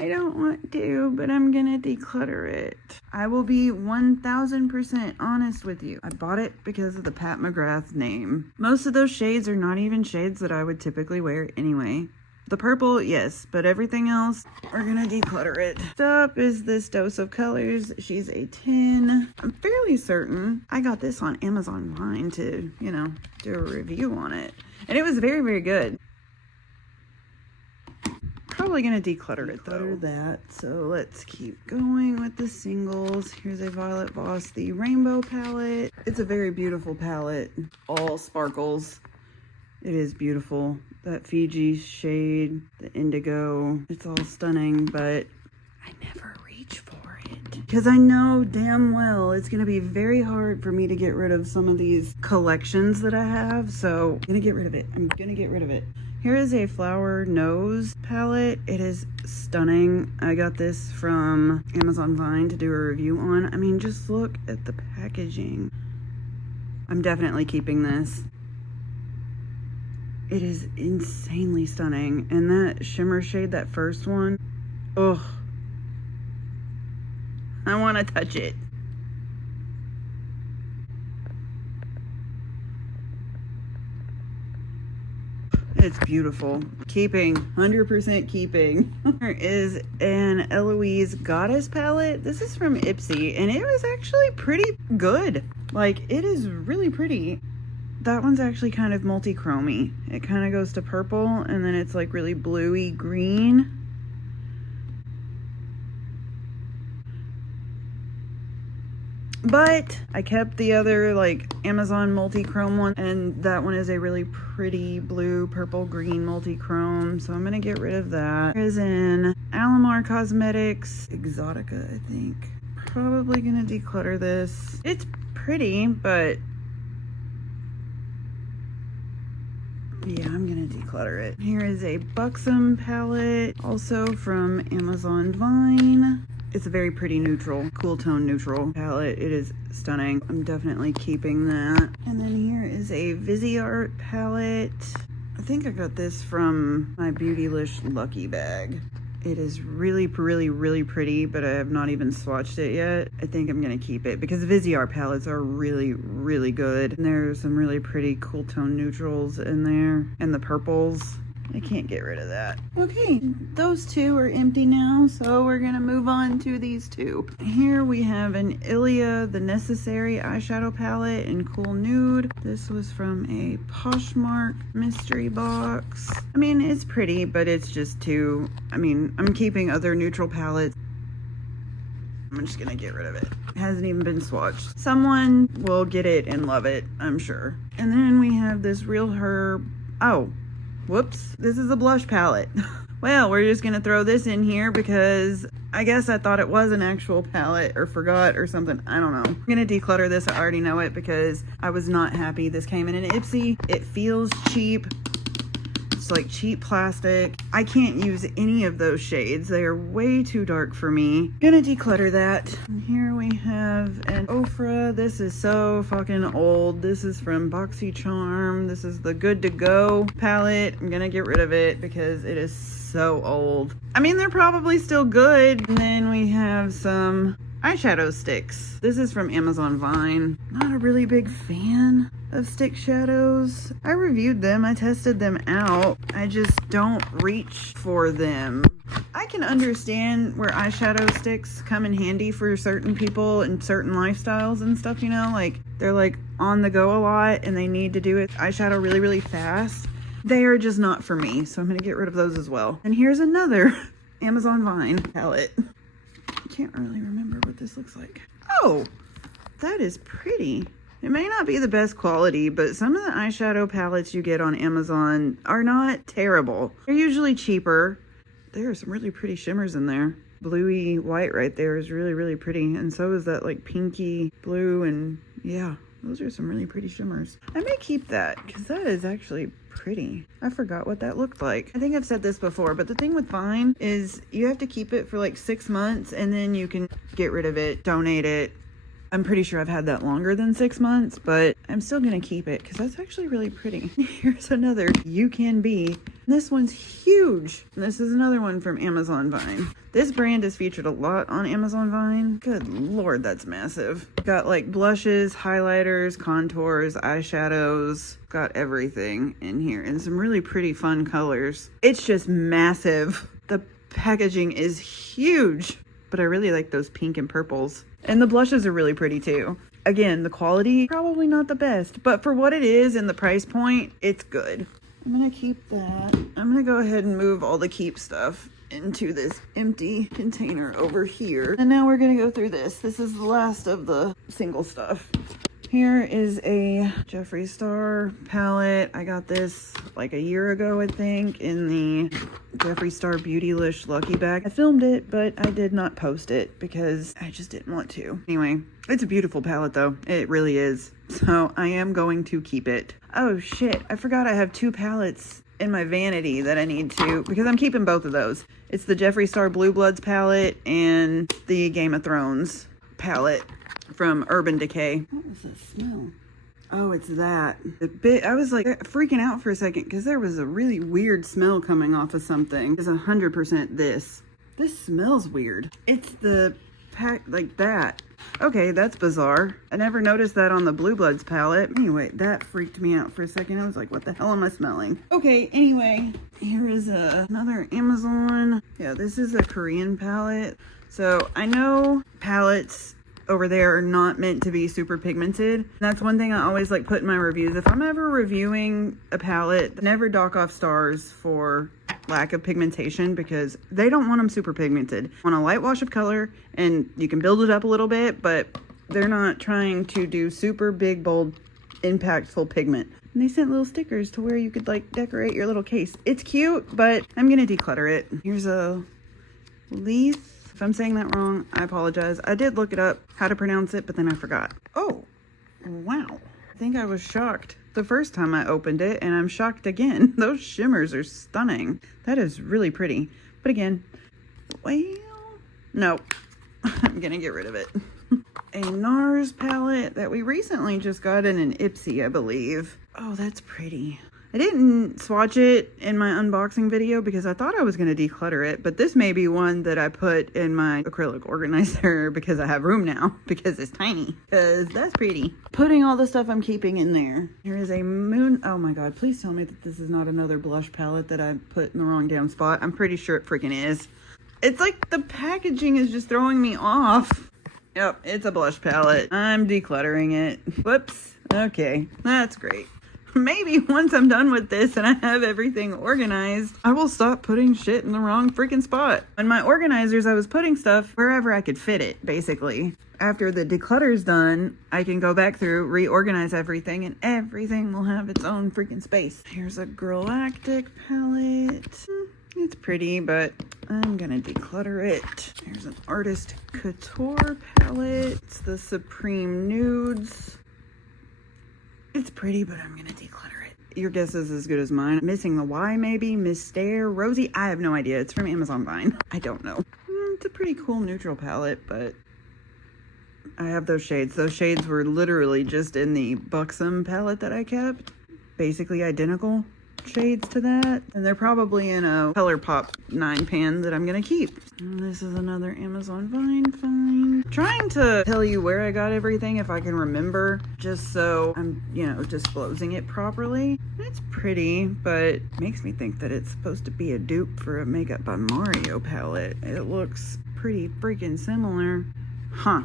don't want to, but I'm gonna declutter it. I will be 1000% honest with you. I bought it because of the Pat McGrath name. Most of those shades are not even shades that I would typically wear anyway. The purple, yes, but everything else, we're gonna declutter it. Next up is this Dose of Colors. She's a 10. I'm fairly certain I got this on Amazon Vine to, you know, do a review on it. And it was very, very good. Probably gonna declutter it though. That. So let's keep going with the singles. Here's a Violet Voss, the Rainbow palette. It's a very beautiful palette. All sparkles. It is beautiful. That Fiji shade, the indigo, it's all stunning, but I never reach for it. Because I know damn well it's going to be very hard for me to get rid of some of these collections that I have. So I'm going to get rid of it. I'm going to get rid of it. Here is a Flower Nose palette. It is stunning. I got this from Amazon Vine to do a review on. I mean, just look at the packaging. I'm definitely keeping this. It is insanely stunning. And that shimmer shade, that first one, ugh. I want to touch it. It's beautiful. Keeping, 100% keeping. There is an Eloise Goddess palette. This is from Ipsy, and it was actually pretty good. Like, it is really pretty. That one's actually kind of multi-chromy. It kind of goes to purple, and then it's like really bluey green. But I kept the other like Amazon multi-chrome one, and that one is a really pretty blue, purple, green multi-chrome. So I'm gonna get rid of that. Here's an Alamar Cosmetics Exotica, I think. Probably gonna declutter this. It's pretty, but yeah, I'm gonna declutter it. Here is a Buxom palette, also from Amazon Vine. It's a very pretty neutral, cool tone neutral palette. It is stunning. I'm definitely keeping that. And then here is a Viseart palette. I think I got this from my Beautylish Lucky Bag. It is really, really, really pretty, but I have not even swatched it yet. I think I'm gonna keep it because Viseart palettes are really, really good. And there's some really pretty cool tone neutrals in there, and the purples. I can't get rid of that. Okay, those two are empty now, so we're gonna move on to these two. Here we have an Ilia The Necessary eyeshadow palette in Cool Nude. This was from a Poshmark mystery box. I mean, it's pretty, but it's just too, I mean, I'm keeping other neutral palettes. I'm just gonna get rid of it. It hasn't even been swatched. Someone will get it and love it, I'm sure. And then we have this Real Herb, oh, whoops, this is a blush palette. Well, we're just gonna throw this in here because I guess I thought it was an actual palette or forgot or something. I don't know. I'm gonna declutter this. I already know it because I was not happy. This came in an Ipsy. It feels cheap. It's like cheap plastic. I can't use any of those shades. They are way too dark for me. Gonna declutter that. And here we have an Ofra. This is so fucking old. This is from BoxyCharm. This is the Good to Go palette. I'm gonna get rid of it because it is so old. I mean, they're probably still good. And then we have some eyeshadow sticks. This is from Amazon Vine. Not a really big fan of stick shadows. I reviewed them, I tested them out. I just don't reach for them. I can understand where eyeshadow sticks come in handy for certain people and certain lifestyles and stuff, you know, like they're like on the go a lot and they need to do it eyeshadow really, really fast. They are just not for me, so I'm gonna get rid of those as well. And here's another Amazon Vine palette. I can't really remember what this looks like. Oh, that is pretty. It may not be the best quality, but some of the eyeshadow palettes you get on Amazon are not terrible. They're usually cheaper. There are some really pretty shimmers in there. Bluey white right there is really, really pretty. And so is that like pinky blue, and yeah, those are some really pretty shimmers. I may keep that because that is actually pretty. I forgot what that looked like. I think I've said this before, but the thing with Vine is you have to keep it for like 6 months and then you can get rid of it, donate it. I'm pretty sure I've had that longer than 6 months, but I'm still gonna keep it because that's actually really pretty. Here's another You Can Be This one's huge. This is another one from Amazon Vine. This brand is featured a lot on Amazon Vine. Good Lord, that's massive. Got like blushes, highlighters, contours, eyeshadows. Got everything in here and some really pretty fun colors. It's just massive. The packaging is huge, but I really like those pink and purples. And the blushes are really pretty too. Again, the quality, probably not the best, but for what it is and the price point, it's good. I'm gonna keep that. I'm gonna go ahead and move all the keep stuff into this empty container over here. And now we're gonna go through this. This is the last of the single stuff. Here is a Jeffree Star palette. I got this like a year ago, I think, in the Jeffree Star Beautylish Lucky Bag. I filmed it, but I did not post it because I just didn't want to. Anyway, it's a beautiful palette though. It really is. So I am going to keep it. Oh shit, I forgot I have 2 palettes in my vanity that I need to, because I'm keeping both of those. It's the Jeffree Star Blue Bloods palette and the Game of Thrones palette from Urban Decay. What was that smell? Oh, it's that. I was like freaking out for a second because there was a really weird smell coming off of something. It's 100% this. This smells weird. It's the pack like that. Okay, that's bizarre. I never noticed that on the Blue Bloods palette. Anyway, that freaked me out for a second. I was like, what the hell am I smelling? Okay, anyway, here is another Amazon. Yeah, this is a Korean palette. So I know palettes over there are not meant to be super pigmented. That's one thing I always like put in my reviews. If I'm ever reviewing a palette, never dock off stars for lack of pigmentation because they don't want them super pigmented. Want a light wash of color and you can build it up a little bit, but they're not trying to do super big, bold, impactful pigment. And they sent little stickers to where you could like decorate your little case. It's cute, but I'm gonna declutter it. Here's a Leaf. If I'm saying that wrong, I apologize. I did look it up, how to pronounce it, but then I forgot. Oh, wow. I think I was shocked the first time I opened it, and I'm shocked again. Those shimmers are stunning. That is really pretty. But again, well, no. I'm gonna get rid of it. A NARS palette that we recently just got in an Ipsy, I believe. Oh, that's pretty. I didn't swatch it in my unboxing video because I thought I was going to declutter it, but this may be one that I put in my acrylic organizer because I have room now, because it's tiny, because that's pretty. Putting all the stuff I'm keeping in there. Here is a moon. Oh my God, please tell me that this is not another blush palette that I put in the wrong damn spot. I'm pretty sure it freaking is. It's like the packaging is just throwing me off. Yep, it's a blush palette. I'm decluttering it. Whoops. Okay, that's great. Maybe once I'm done with this and I have everything organized, I will stop putting shit in the wrong freaking spot. In my organizers, I was putting stuff wherever I could fit it, basically. After the declutter's done, I can go back through, reorganize everything, and everything will have its own freaking space. Here's a Galactic palette. It's pretty, but I'm gonna declutter it. Here's an Artist Couture palette. It's the Supreme Nudes. It's pretty, but I'm gonna declutter it. Your guess is as good as mine. Missing the Y, maybe? Mystère? Rosie? I have no idea. It's from Amazon Vine. I don't know. It's a pretty cool neutral palette, but I have those shades. Those shades were literally just in the Buxom palette that I kept. Basically identical shades to that. And they're probably in a ColourPop 9 pan that I'm gonna keep. And this is another Amazon Vine find. Trying to tell you where I got everything if I can remember, just so I'm, you know, disclosing it properly. It's pretty, but makes me think that it's supposed to be a dupe for a Makeup by Mario palette. It looks pretty freaking similar. Huh.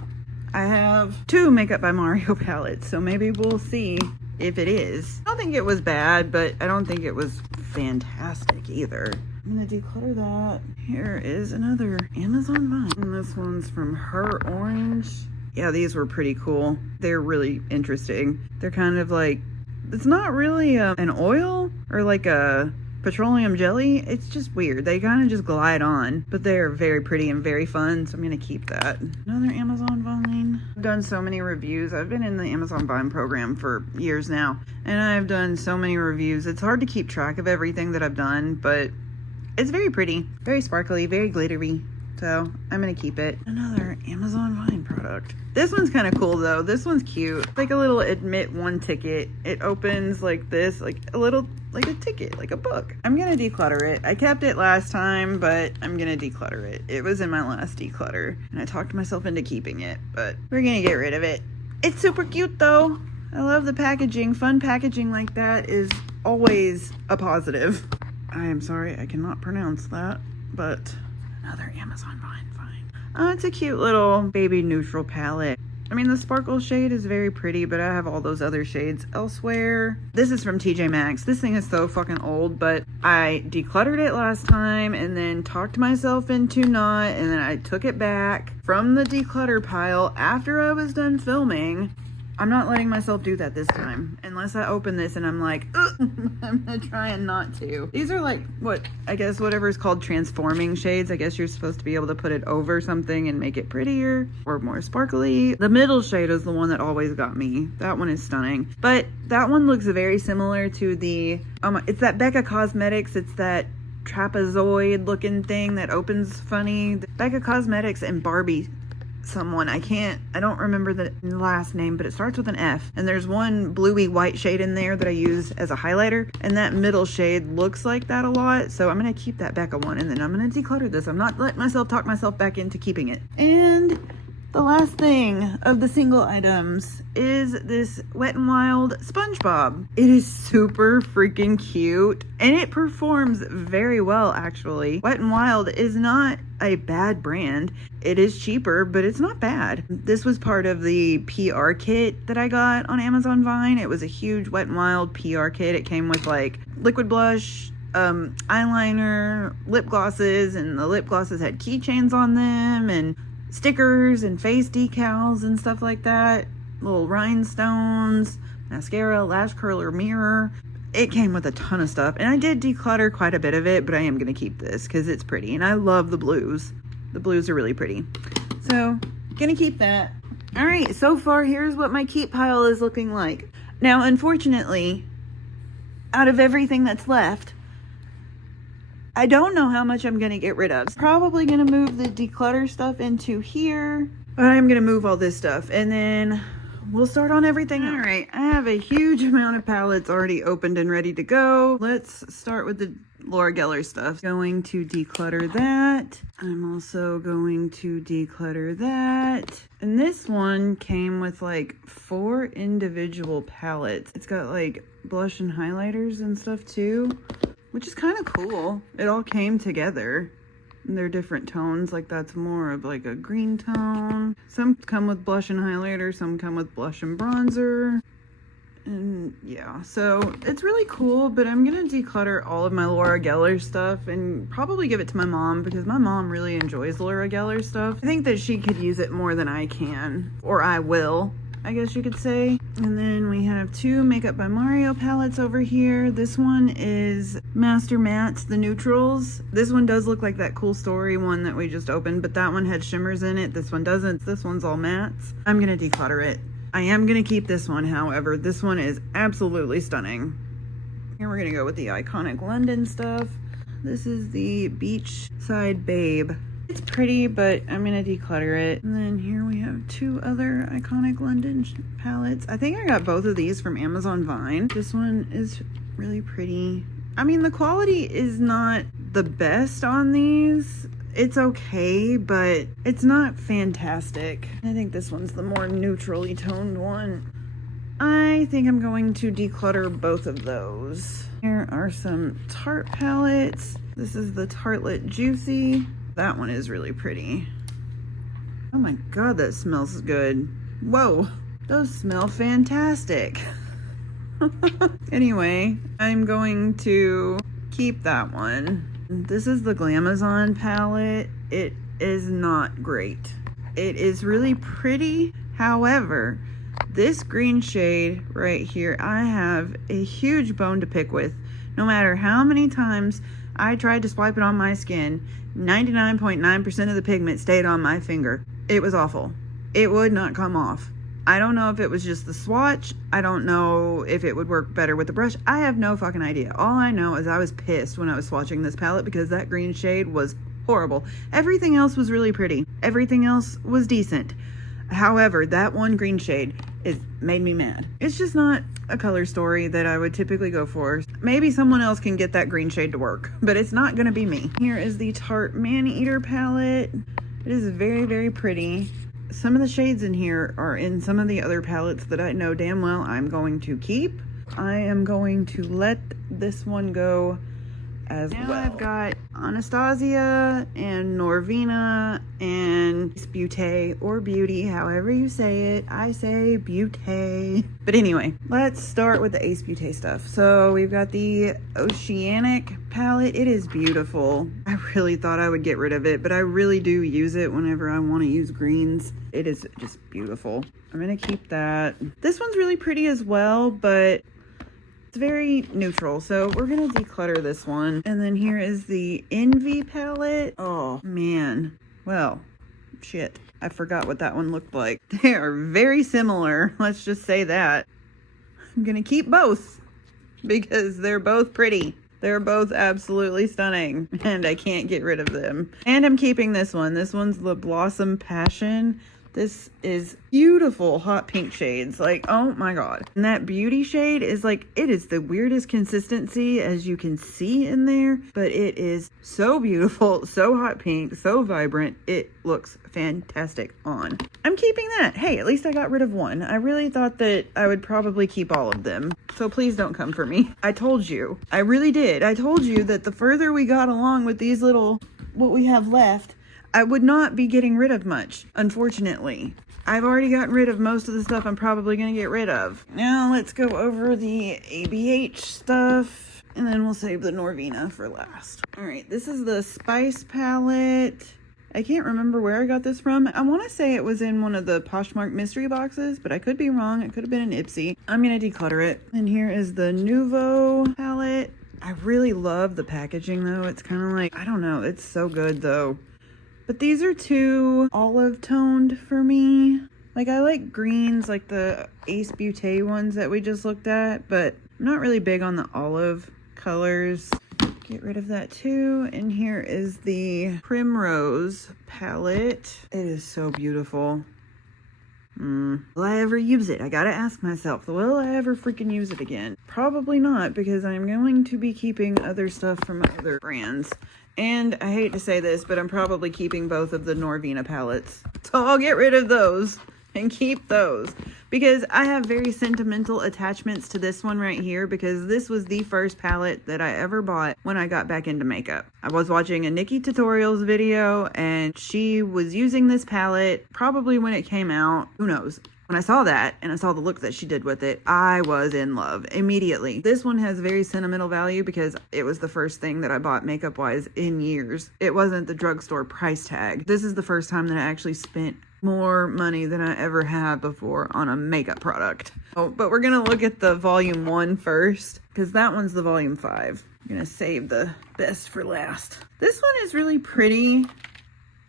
I have 2 Makeup by Mario palettes, so maybe we'll see if it is. I don't think it was bad, but I don't think it was fantastic either. I'm gonna declutter that. Here is another Amazon Vine. And this one's from Her Orange. Yeah, these were pretty cool. They're really interesting. They're kind of like, it's not really an oil or like a petroleum jelly. It's just weird. They kind of just glide on, but they're very pretty and very fun, so I'm gonna keep that. Another Amazon Vine. I've done so many reviews. I've been in the Amazon Vine program for years now, and I've done so many reviews. It's hard to keep track of everything that I've done, but it's very pretty, very sparkly, very glittery, so I'm gonna keep it. Another Amazon Vine product. This one's kind of cool though. This one's cute. It's like a little admit one ticket. It opens like this, like a little like a ticket, like a book. I'm gonna declutter it. I kept it last time, but I'm gonna declutter it. It was in my last declutter, and I talked myself into keeping it, but we're gonna get rid of it. It's super cute though. I love the packaging. Fun packaging like that is always a positive. I am sorry, I cannot pronounce that, but another Amazon Vine find. Oh, it's a cute little baby neutral palette. I mean, the sparkle shade is very pretty, but I have all those other shades elsewhere. This is from TJ Maxx. This thing is so fucking old, but I decluttered it last time and then talked myself into not, and then I took it back from the declutter pile after I was done filming. I'm not letting myself do that this time, unless I open this and I'm like, I'm gonna try and not to. These are like, what, I guess whatever is called transforming shades. I guess you're supposed to be able to put it over something and make it prettier or more sparkly. The middle shade is the one that always got me. That one is stunning. But that one looks very similar to the, it's that Becca Cosmetics. It's that trapezoid looking thing that opens funny. Becca Cosmetics and Barbie someone, I don't remember the last name, but it starts with an F, and there's one bluey white shade in there that I use as a highlighter, and that middle shade looks like that a lot, so I'm gonna keep that Becca one, and then I'm gonna declutter this. I'm not letting myself talk myself back into keeping it. And the last thing of the single items is this Wet n Wild SpongeBob. It is super freaking cute, and it performs very well, actually. Wet n Wild is not a bad brand. It is cheaper, but it's not bad. This was part of the PR kit that I got on Amazon Vine. It was a huge Wet n Wild PR kit. It came with like liquid blush, eyeliner, lip glosses, and the lip glosses had keychains on them, and stickers and face decals and stuff like that. Little rhinestones, mascara, lash curler, mirror. It came with a ton of stuff, and I did declutter quite a bit of it, but I am going to keep this because it's pretty, and I love the blues. The blues are really pretty. So, gonna keep that. All right, so far, here's what my keep pile is looking like. Now, unfortunately, out of everything that's left, I don't know how much I'm going to get rid of. Probably going to move the declutter stuff into here, but I'm going to move all this stuff, and then we'll start on everything else. All right, I have a huge amount of palettes already opened and ready to go. Let's start with the Laura Geller stuff. Going to declutter that. I'm also going to declutter that. And this one came with like 4 individual palettes. It's got like blush and highlighters and stuff too, which is kind of cool. It all came together. And they're different tones, like that's more of like a green tone. Some come with blush and highlighter, some come with blush and bronzer. And yeah, so it's really cool, but I'm gonna declutter all of my Laura Geller stuff and probably give it to my mom because my mom really enjoys Laura Geller stuff. I think that she could use it more than I can, or I will, I guess you could say. And then we have 2 Makeup by Mario palettes over here. This one is Master Mattes, the neutrals. This one does look like that Cool Story one that we just opened, but that one had shimmers in it. This one doesn't. This one's all mattes. I'm gonna declutter it. I am gonna keep this one, however. This one is absolutely stunning. Here we're gonna go with the iconic London stuff. This is the Beachside Babe. It's pretty, but I'm gonna declutter it. And then here we have 2 other iconic London palettes. I think I got both of these from Amazon Vine. This one is really pretty. I mean, the quality is not the best on these. It's okay, but it's not fantastic. I think this one's the more neutrally toned one. I think I'm going to declutter both of those. Here are some Tarte palettes. This is the Tartelette Juicy. That one is really pretty. Oh my god, that smells good. Whoa, those smell fantastic. Anyway, I'm going to keep that one. This is the Glamazon palette. It is not great. It is really pretty. However, this green shade right here, I have a huge bone to pick with. No matter how many times I tried to swipe it on my skin, 99.9% of the pigment stayed on my finger. It was awful. It would not come off. I don't know if it was just the swatch. I don't know if it would work better with the brush. I have no fucking idea. All I know is I was pissed when I was swatching this palette because that green shade was horrible. Everything else was really pretty. Everything else was decent. However, that one green shade It made me mad. It's just not a color story that I would typically go for. Maybe someone else can get that green shade to work, but it's not gonna be me. Here is the Tarte Man-Eater palette. It is very, very pretty. Some of the shades in here are in some of the other palettes that I know damn well I'm going to keep. I am going to let this one go as well. I've got Anastasia and Norvina and Beauté or Beauty, however you say it. I say Beauté. But anyway, let's start with the Ace Beauté stuff. So we've got the Oceanic palette. It is beautiful. I really thought I would get rid of it, but I really do use it whenever I want to use greens. It is just beautiful. I'm gonna keep that. This one's really pretty as well, but it's very neutral, so we're gonna declutter this one. And then here is the Envy palette. Oh man, well, shit, I forgot what that one looked like. They are very similar, let's just say that. I'm gonna keep both because they're both pretty. They're both absolutely stunning and I can't get rid of them. And I'm keeping this one. This one's the Blossom Passion. This is beautiful hot pink shades. Like, oh my god. And that Beauty shade is like, it is the weirdest consistency as you can see in there, but it is so beautiful, so hot pink, so vibrant. It looks fantastic on. I'm keeping that. Hey, at least I got rid of one. I really thought that I would probably keep all of them. So please don't come for me. I told you. I really did. I told you that the further we got along with these little, what we have left, I would not be getting rid of much, unfortunately. I've already gotten rid of most of the stuff I'm probably going to get rid of. Now let's go over the ABH stuff, and then we'll save the Norvina for last. Alright, this is the Spice palette. I can't remember where I got this from. I want to say it was in one of the Poshmark mystery boxes, but I could be wrong. It could have been an Ipsy. I'm going to declutter it. And here is the Nouveau palette. I really love the packaging though. It's kind of like, I don't know, it's so good though. But these are too olive toned for me. Like I like greens like the Ace Beauté ones that we just looked at, but I'm not really big on the olive colors. Get rid of that too. And here is the Primrose palette. It is so beautiful. Will I ever use it? I gotta ask myself, will I ever freaking use it again? Probably not, because I'm going to be keeping other stuff from other brands. And I hate to say this, but I'm probably keeping both of the Norvina palettes. So I'll get rid of those and keep those. Because I have very sentimental attachments to this one right here, because this was the first palette that I ever bought when I got back into makeup. I was watching a Nikki Tutorials video and she was using this palette probably when it came out. Who knows? When I saw that and I saw the look that she did with it, I was in love immediately. This one has very sentimental value because it was the first thing that I bought makeup wise in years. It wasn't the drugstore price tag. This is the first time that I actually spent more money than I ever have before on a makeup product. Oh, but we're gonna look at the volume 1 first, because that one's the volume 5. I'm gonna save the best for last. This one is really pretty.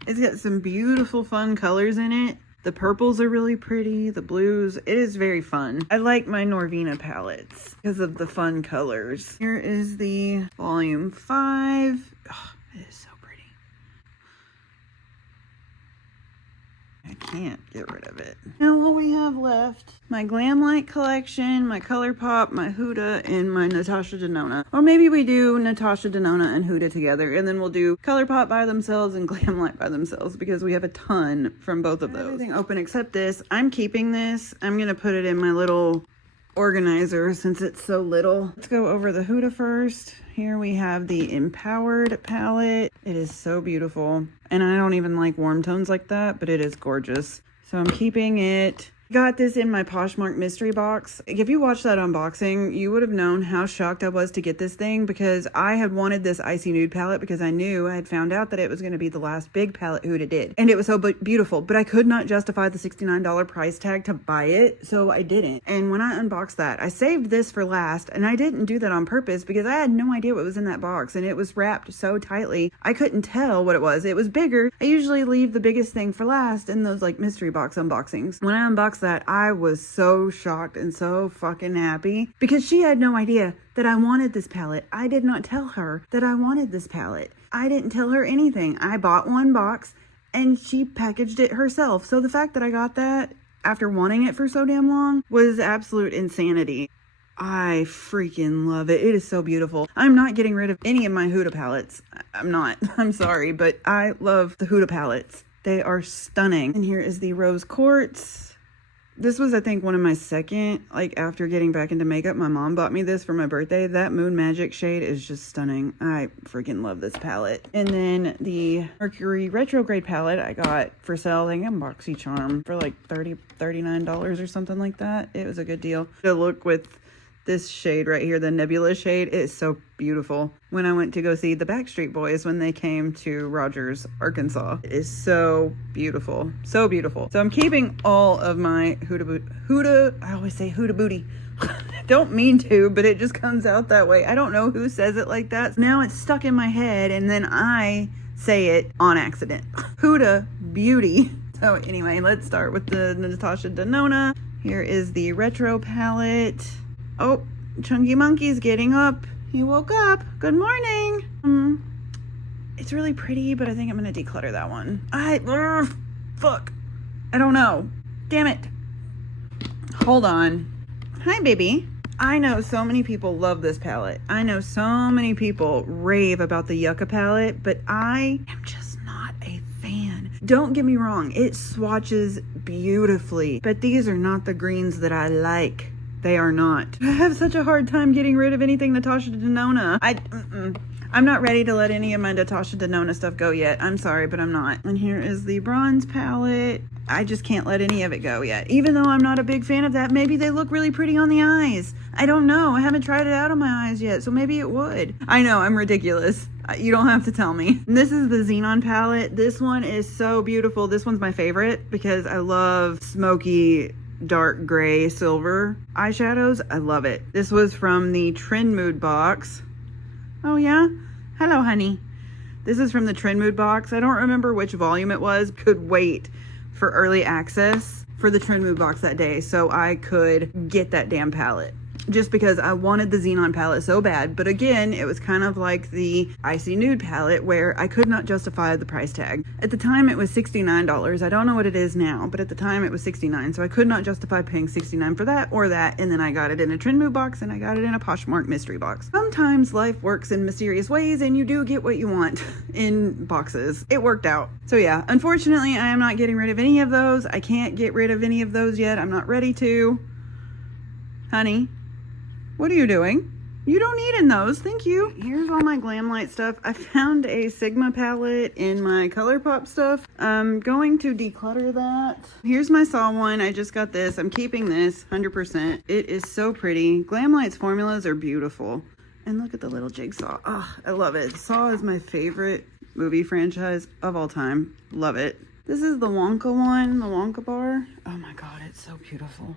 It's got some beautiful fun colors in it. The purples are really pretty, the blues, it is very fun. I like my Norvina palettes because of the fun colors. Here is the volume 5. Oh, it is so pretty. I can't get rid of it. Now what we have left, my Glam Light collection, my ColourPop, my Huda, and my Natasha Denona. Or maybe we do Natasha Denona and Huda together, and then we'll do ColourPop by themselves and Glam Light by themselves, because we have a ton from both of those. Everything open except this. I'm keeping this. I'm gonna put it in my little organizer since it's so little. Let's go over the Huda first. Here we have the Empowered palette. It is so beautiful. And I don't even like warm tones like that, but it is gorgeous. So I'm keeping it. Got this in my Poshmark mystery box. If you watched that unboxing, you would have known how shocked I was to get this thing, because I had wanted this Icy Nude palette because I knew I had found out that it was going to be the last big palette Huda did. And it was so beautiful, but I could not justify the $69 price tag to buy it, so I didn't. And when I unboxed that, I saved this for last, and I didn't do that on purpose because I had no idea what was in that box, and it was wrapped so tightly, I couldn't tell what it was. It was bigger. I usually leave the biggest thing for last in those like mystery box unboxings. When I unboxed that, I was so shocked and so fucking happy because she had no idea that I wanted this palette. I did not tell her that I wanted this palette. I didn't tell her anything. I bought one box and she packaged it herself. So the fact that I got that after wanting it for so damn long was absolute insanity. I freaking love it. It is so beautiful. I'm not getting rid of any of my Huda palettes. I'm not. I'm sorry, but I love the Huda palettes. They are stunning. And here is the Rose Quartz. This was, I think, one of my second, like, after getting back into makeup. My mom bought me this for my birthday. That Moon Magic shade is just stunning. I freaking love this palette. And then the Mercury Retrograde palette I got for sale, I think, on BoxyCharm for like $39 or something like that. It was a good deal. To look with this shade right here, the Nebula shade, it is so beautiful. When I went to go see the Backstreet Boys when they came to Rogers, Arkansas, it is so beautiful. So beautiful. So I'm keeping all of my Huda, I always say Huda Booty. Don't mean to, but it just comes out that way. I don't know who says it like that. Now it's stuck in my head and then I say it on accident. Huda Beauty. So anyway, let's start with the Natasha Denona. Here is the Retro palette. Oh, Chunky Monkey's getting up. He woke up. Good morning. It's really pretty, but I think I'm going to declutter that one. Fuck. I don't know. Damn it. Hold on. Hi, baby. I know so many people love this palette. I know so many people rave about the Yucca palette, but I am just not a fan. Don't get me wrong. It swatches beautifully, but these are not the greens that I like. They are not. I have such a hard time getting rid of anything Natasha Denona. I'm not ready to let any of my Natasha Denona stuff go yet. I'm sorry, but I'm not. And here is the bronze palette. I just can't let any of it go yet. Even though I'm not a big fan of that, maybe they look really pretty on the eyes. I don't know. I haven't tried it out on my eyes yet, so maybe it would. I know, I'm ridiculous. You don't have to tell me. And this is the Xenon palette. This one is so beautiful. This one's my favorite because I love smoky dark gray silver eyeshadows. I love it. This was from the Trend Mood box. Oh yeah? Hello, honey. This is from the Trend Mood box. I don't remember which volume it was. Could wait for early access for the Trend Mood box that day so I could get that damn palette. Just because I wanted the Xenon palette so bad. But again, it was kind of like the Icy Nude palette where I could not justify the price tag. At the time, it was $69. I don't know what it is now, but at the time it was $69. So I could not justify paying $69 for that or that. And then I got it in a Trend Mood box and I got it in a Poshmark mystery box. Sometimes life works in mysterious ways and you do get what you want in boxes. It worked out. So yeah, unfortunately, I am not getting rid of any of those. I can't get rid of any of those yet. I'm not ready to. Honey. What are you doing? You don't need in those. Thank you. Here's all my Glamlight stuff. I found a Sigma palette in my ColourPop stuff. I'm going to declutter that. Here's my Saw one. I just got this. I'm keeping this 100%. It is so pretty. Glamlight's formulas are beautiful. And look at the little jigsaw. Oh, I love it. Saw is my favorite movie franchise of all time. Love it. This is the Wonka one, the Wonka bar. Oh my God, it's so beautiful.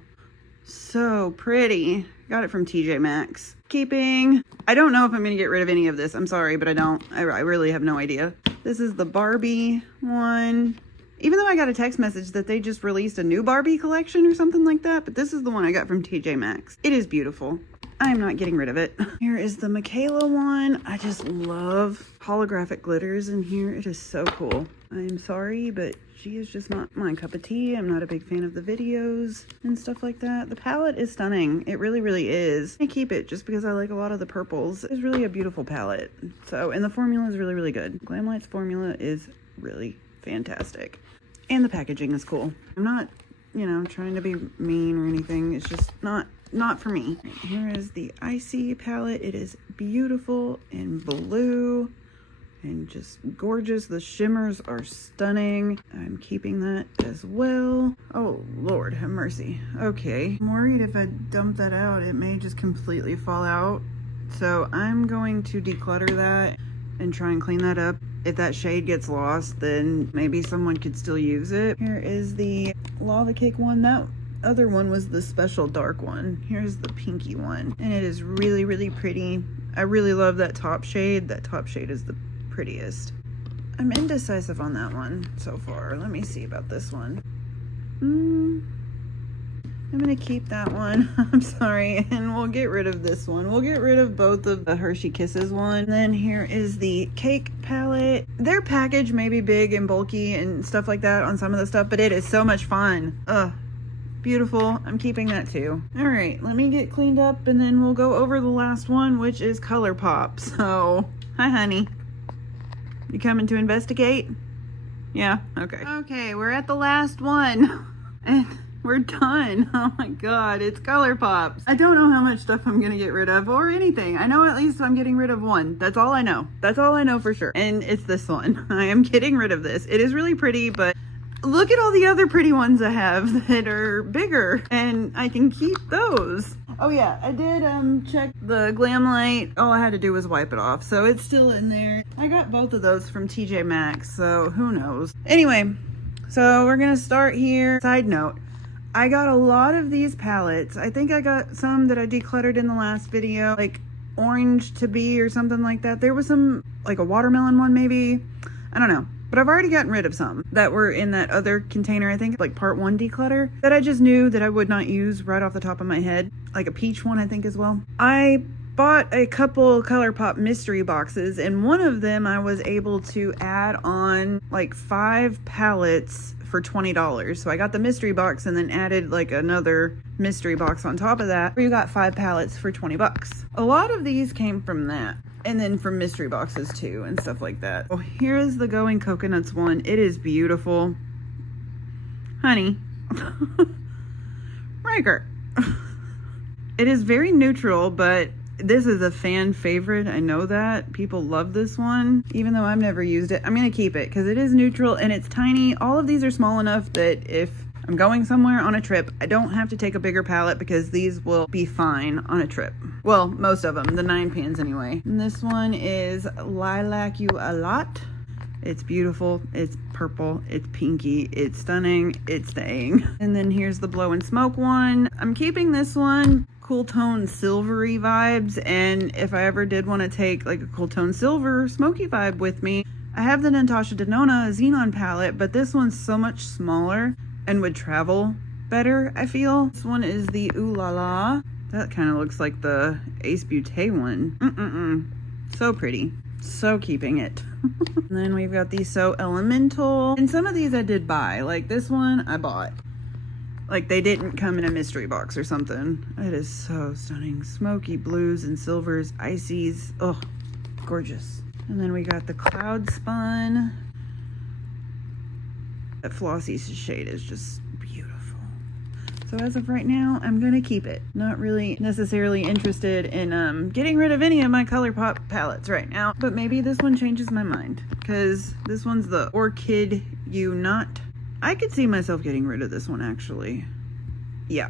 So pretty. Got it from TJ Maxx. Keeping. I don't know if I'm going to get rid of any of this. I'm sorry, but I don't. I really have no idea. This is the Barbie one. Even though I got a text message that they just released a new Barbie collection or something like that, but this is the one I got from TJ Maxx. It is beautiful. I'm not getting rid of it. Here is the Michaela one. I just love holographic glitters in here. It is so cool. I'm sorry, but she is just not my cup of tea. I'm not a big fan of the videos and stuff like that. The palette is stunning. It really, really is. I keep it just because I like a lot of the purples. It's really a beautiful palette. So, and the formula is really, really good. Glamlight's formula is really fantastic. And the packaging is cool. I'm not, you know, trying to be mean or anything. It's just not for me. Here is the Icy palette. It is beautiful in blue and just gorgeous. The shimmers are stunning. I'm keeping that as well. Oh, Lord, have mercy. Okay. I'm worried if I dump that out, it may just completely fall out. So I'm going to declutter that and try and clean that up. If that shade gets lost, then maybe someone could still use it. Here is the Lava Cake one. That other one was the special dark one. Here's the pinky one. And it is really, really pretty. I really love that top shade. That top shade is the prettiest. I'm indecisive on that one so far. Let me see about this one. I'm gonna keep that one. I'm sorry, and we'll get rid of this one. We'll get rid of both of the Hershey Kisses one. Then here is the Cake palette. Their package may be big and bulky and stuff like that on some of the stuff, but it is so much fun. Ugh. Beautiful. I'm keeping that too. All right, let me get cleaned up and then we'll go over the last one, which is ColourPop. So, hi honey. You coming to investigate? Yeah, okay. Okay, we're at the last one and we're done. Oh my God, it's ColourPop. I don't know how much stuff I'm gonna get rid of or anything. I know at least I'm getting rid of one. That's all I know. That's all I know for sure. And it's this one. I am getting rid of this. It is really pretty, but look at all the other pretty ones I have that are bigger and I can keep those. Oh yeah, I did check the Glam Light. All I had to do was wipe it off, so it's still in there. I got both of those from TJ Maxx, so who knows. Anyway, so we're gonna start here. Side note, I got a lot of these palettes. I think I got some that I decluttered in the last video, like Orange to Be or something like that. There was some, like a watermelon one maybe. I don't know. But I've already gotten rid of some that were in that other container, I think, like part 1 declutter, that I just knew that I would not use right off the top of my head. Like a peach one, I think, as well. I bought a couple ColourPop mystery boxes, and one of them I was able to add on like 5 palettes for $20. So I got the mystery box and then added like another mystery box on top of that, where you got 5 palettes for 20 bucks. A lot of these came from that. And then from mystery boxes too and stuff like that. Oh, here's the Going Coconuts one. It is beautiful. Honey. Ryker. It is very neutral, but this is a fan favorite. I know that. People love this one. Even though I've never used it, I'm going to keep it because it is neutral and it's tiny. All of these are small enough that if I'm going somewhere on a trip, I don't have to take a bigger palette because these will be fine on a trip. Well, most of them, the 9 pans anyway. And this one is Lilac You A Lot. It's beautiful, it's purple, it's pinky, it's stunning, it's staying. And then here's the Blow and Smoke one. I'm keeping this one. Cool tone silvery vibes, and if I ever did want to take like a cool tone silver smoky vibe with me, I have the Natasha Denona Xenon palette, but this one's so much smaller and would travel better, I feel. This one is the Ooh La La. That kind of looks like the Ace Beauté one. So pretty. So keeping it. And then we've got the So Elemental. And some of these I did buy. Like this one I bought. Like they didn't come in a mystery box or something. It is so stunning. Smoky blues and silvers, icies. Oh, gorgeous. And then we got the Cloud Spun. That Flossy shade is just beautiful. So as of right now, I'm gonna keep it. Not really necessarily interested in getting rid of any of my ColourPop palettes right now, but maybe this one changes my mind because this one's the Orchid You Not. I could see myself getting rid of this one actually. Yeah,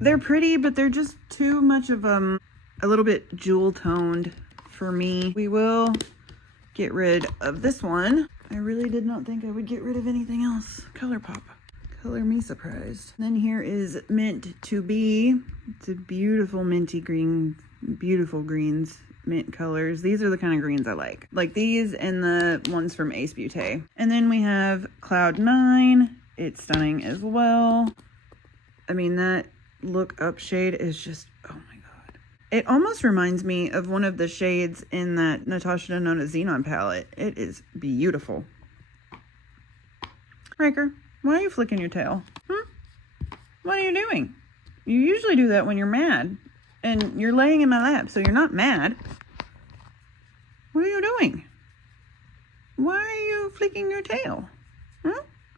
they're pretty, but they're just too much of a little bit jewel toned for me. We will get rid of this one. I really did not think I would get rid of anything else. ColourPop. Color me surprised. And then here is Meant to Be. It's a beautiful minty green, beautiful greens, mint colors. These are the kind of greens I like. Like these and the ones from Ace Beauté. And then we have Cloud 9. It's stunning as well. I mean, that Look Up shade is just, oh my God. It almost reminds me of one of the shades in that Natasha Denona Xenon palette. It is beautiful. Ryker, why are you flicking your tail? What are you doing? You usually do that when you're mad. And you're laying in my lap, so you're not mad. What are you doing? Why are you flicking your tail?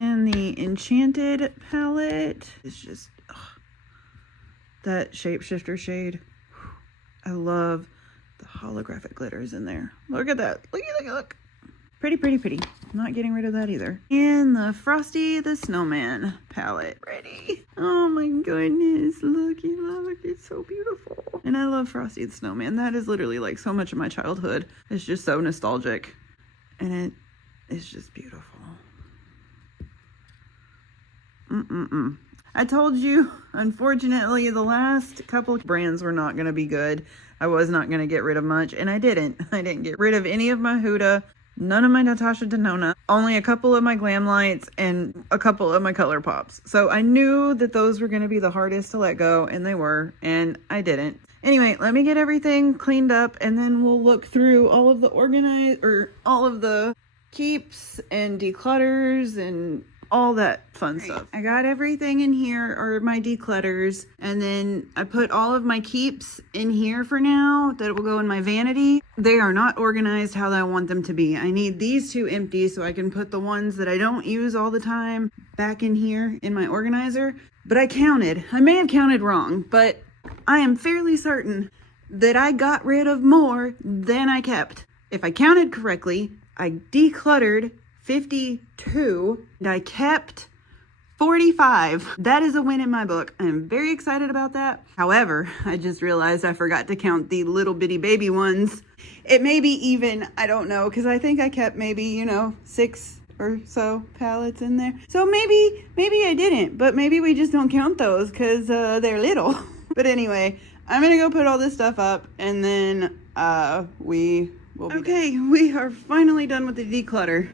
And the Enchanted palette is just, that Shapeshifter shade. I love the holographic glitters in there. Look at that. Look. Pretty, pretty, pretty. I'm not getting rid of that either. And the Frosty the Snowman palette. Ready? Oh my goodness. Look, it's so beautiful. And I love Frosty the Snowman. That is literally like so much of my childhood. It's just so nostalgic. And it is just beautiful. I told you, unfortunately, the last couple of brands were not going to be good. I was not going to get rid of much, and I didn't. I didn't get rid of any of my Huda, none of my Natasha Denona, only a couple of my Glam Lights, and a couple of my ColourPops. So I knew that those were going to be the hardest to let go, and they were, and I didn't. Anyway, let me get everything cleaned up, and then we'll look through all of the all of the keeps and declutters and all that fun stuff. I got everything in here, or my declutters, and then I put all of my keeps in here for now that will go in my vanity. They are not organized how I want them to be. I need these two empty so I can put the ones that I don't use all the time back in here in my organizer. But I counted. I may have counted wrong, but I am fairly certain that I got rid of more than I kept. If I counted correctly, I decluttered 52 and I kept 45. That is a win in my book. I'm very excited about that. However, I just realized I forgot to count the little bitty baby ones. It may be even, I don't know, because I think I kept maybe, you know, 6 or so palettes in there. So maybe I didn't, but maybe we just don't count those because they're little. But anyway, I'm gonna go put all this stuff up and then we will be done. We are finally done with the declutter.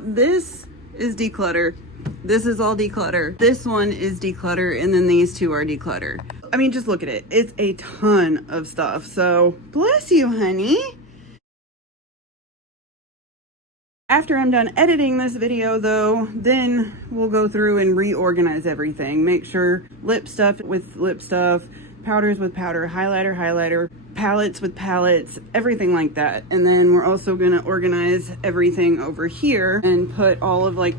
This is declutter. This is all declutter. This one is declutter, and then these two are declutter. I mean, just look at it. It's a ton of stuff. So bless you, honey. After I'm done editing this video though, then we'll go through and reorganize everything. Make sure lip stuff with lip stuff, powders with powder, highlighter, palettes with palettes, everything like that. And then we're also gonna organize everything over here and put all of like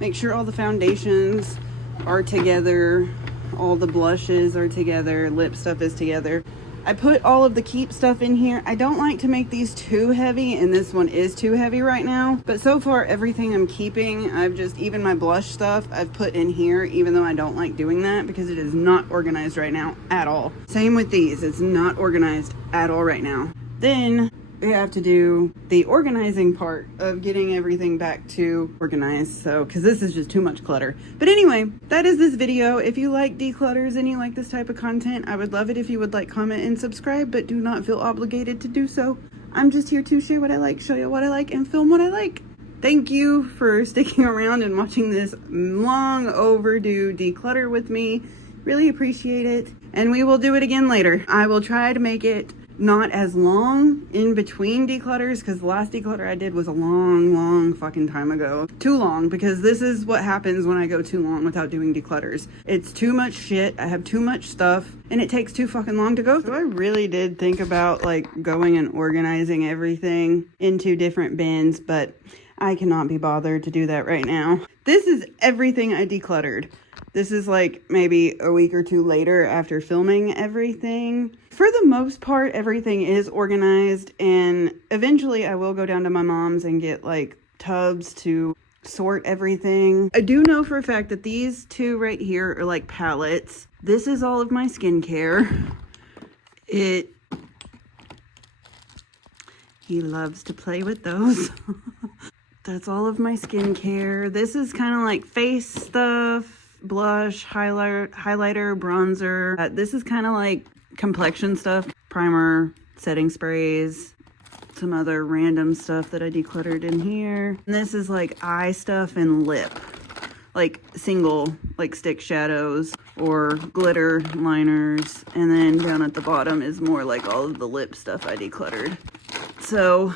make sure all the foundations are together, all the blushes are together, lip stuff is together. I put all of the keep stuff in here. I don't like to make these too heavy, and this one is too heavy right now. But so far, everything I'm keeping, even my blush stuff, I've put in here, even though I don't like doing that because it is not organized right now at all. Same with these, it's not organized at all right now. Then we have to do the organizing part of getting everything back to organized. So, because this is just too much clutter. But anyway, that is this video. If you like declutters and you like this type of content, I would love it if you would like, comment, and subscribe, but do not feel obligated to do so. I'm just here to share what I like, show you what I like, and film what I like. Thank you for sticking around and watching this long overdue declutter with me. Really appreciate it. And we will do it again later. I will try to make it not as long in between declutters, because the last declutter I did was a long fucking time ago. Too long, because this is what happens when I go too long without doing declutters. It's too much shit, I have too much stuff, and it takes too fucking long to go through. So I really did think about like going and organizing everything into different bins, but I cannot be bothered to do that right now. This is everything I decluttered. This is like maybe a week or two later after filming everything. For the most part, everything is organized, and eventually I will go down to my mom's and get like tubs to sort everything. I do know for a fact that these two right here are like palettes. This is all of my skincare. He loves to play with those. That's all of my skincare. This is kind of like face stuff, blush, highlighter, bronzer. This is kind of like complexion stuff, primer, setting sprays, some other random stuff that I decluttered in here. And this is like eye stuff and lip, like single, like stick shadows or glitter liners. And then down at the bottom is more like all of the lip stuff I decluttered. So,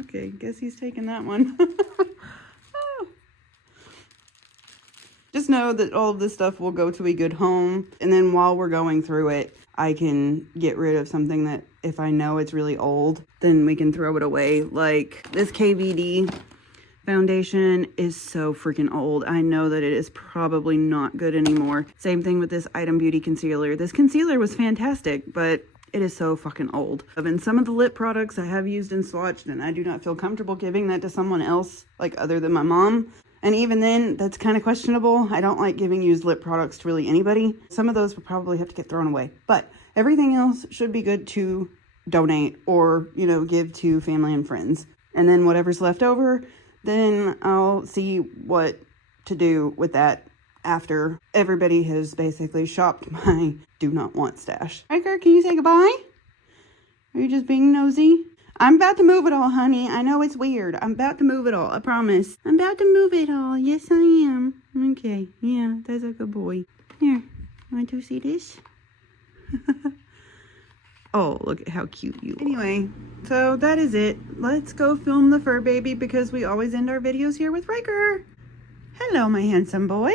okay, guess he's taking that one. Just know that all of this stuff will go to a good home. And then while we're going through it, I can get rid of something that if I know it's really old, then we can throw it away. Like this KVD foundation is so freaking old. I know that it is probably not good anymore. Same thing with this Item Beauty concealer. This concealer was fantastic, but it is so fucking old. And some of the lip products I have used and swatched, and I do not feel comfortable giving that to someone else, like other than my mom. And even then, that's kind of questionable. I don't like giving used lip products to really anybody. Some of those will probably have to get thrown away. But everything else should be good to donate or, you know, give to family and friends. And then whatever's left over, then I'll see what to do with that after everybody has basically shopped my do not want stash. Ryker, can you say goodbye? Are you just being nosy? I'm about to move it all, honey. I know it's weird. I'm about to move it all. I promise. I'm about to move it all. Yes, I am. Okay. Yeah, that's a good boy. Here. Want to see this? Oh, look at how cute you are. Anyway, so that is it. Let's go film the fur baby because we always end our videos here with Ryker. Hello, my handsome boy.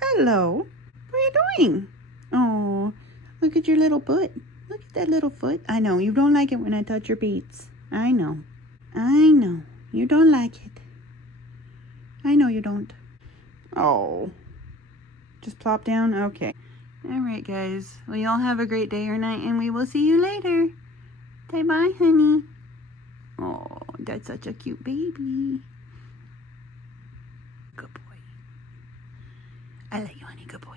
Hello. What are you doing? Oh, look at your little foot. Look at that little foot. I know, you don't like it when I touch your beats. I know. I know. You don't like it. I know you don't. Oh. Just plop down? Okay. Alright, guys. Well, y'all have a great day or night, and we will see you later. Bye-bye, honey. Oh, that's such a cute baby. Good boy. I love you, honey. Good boy.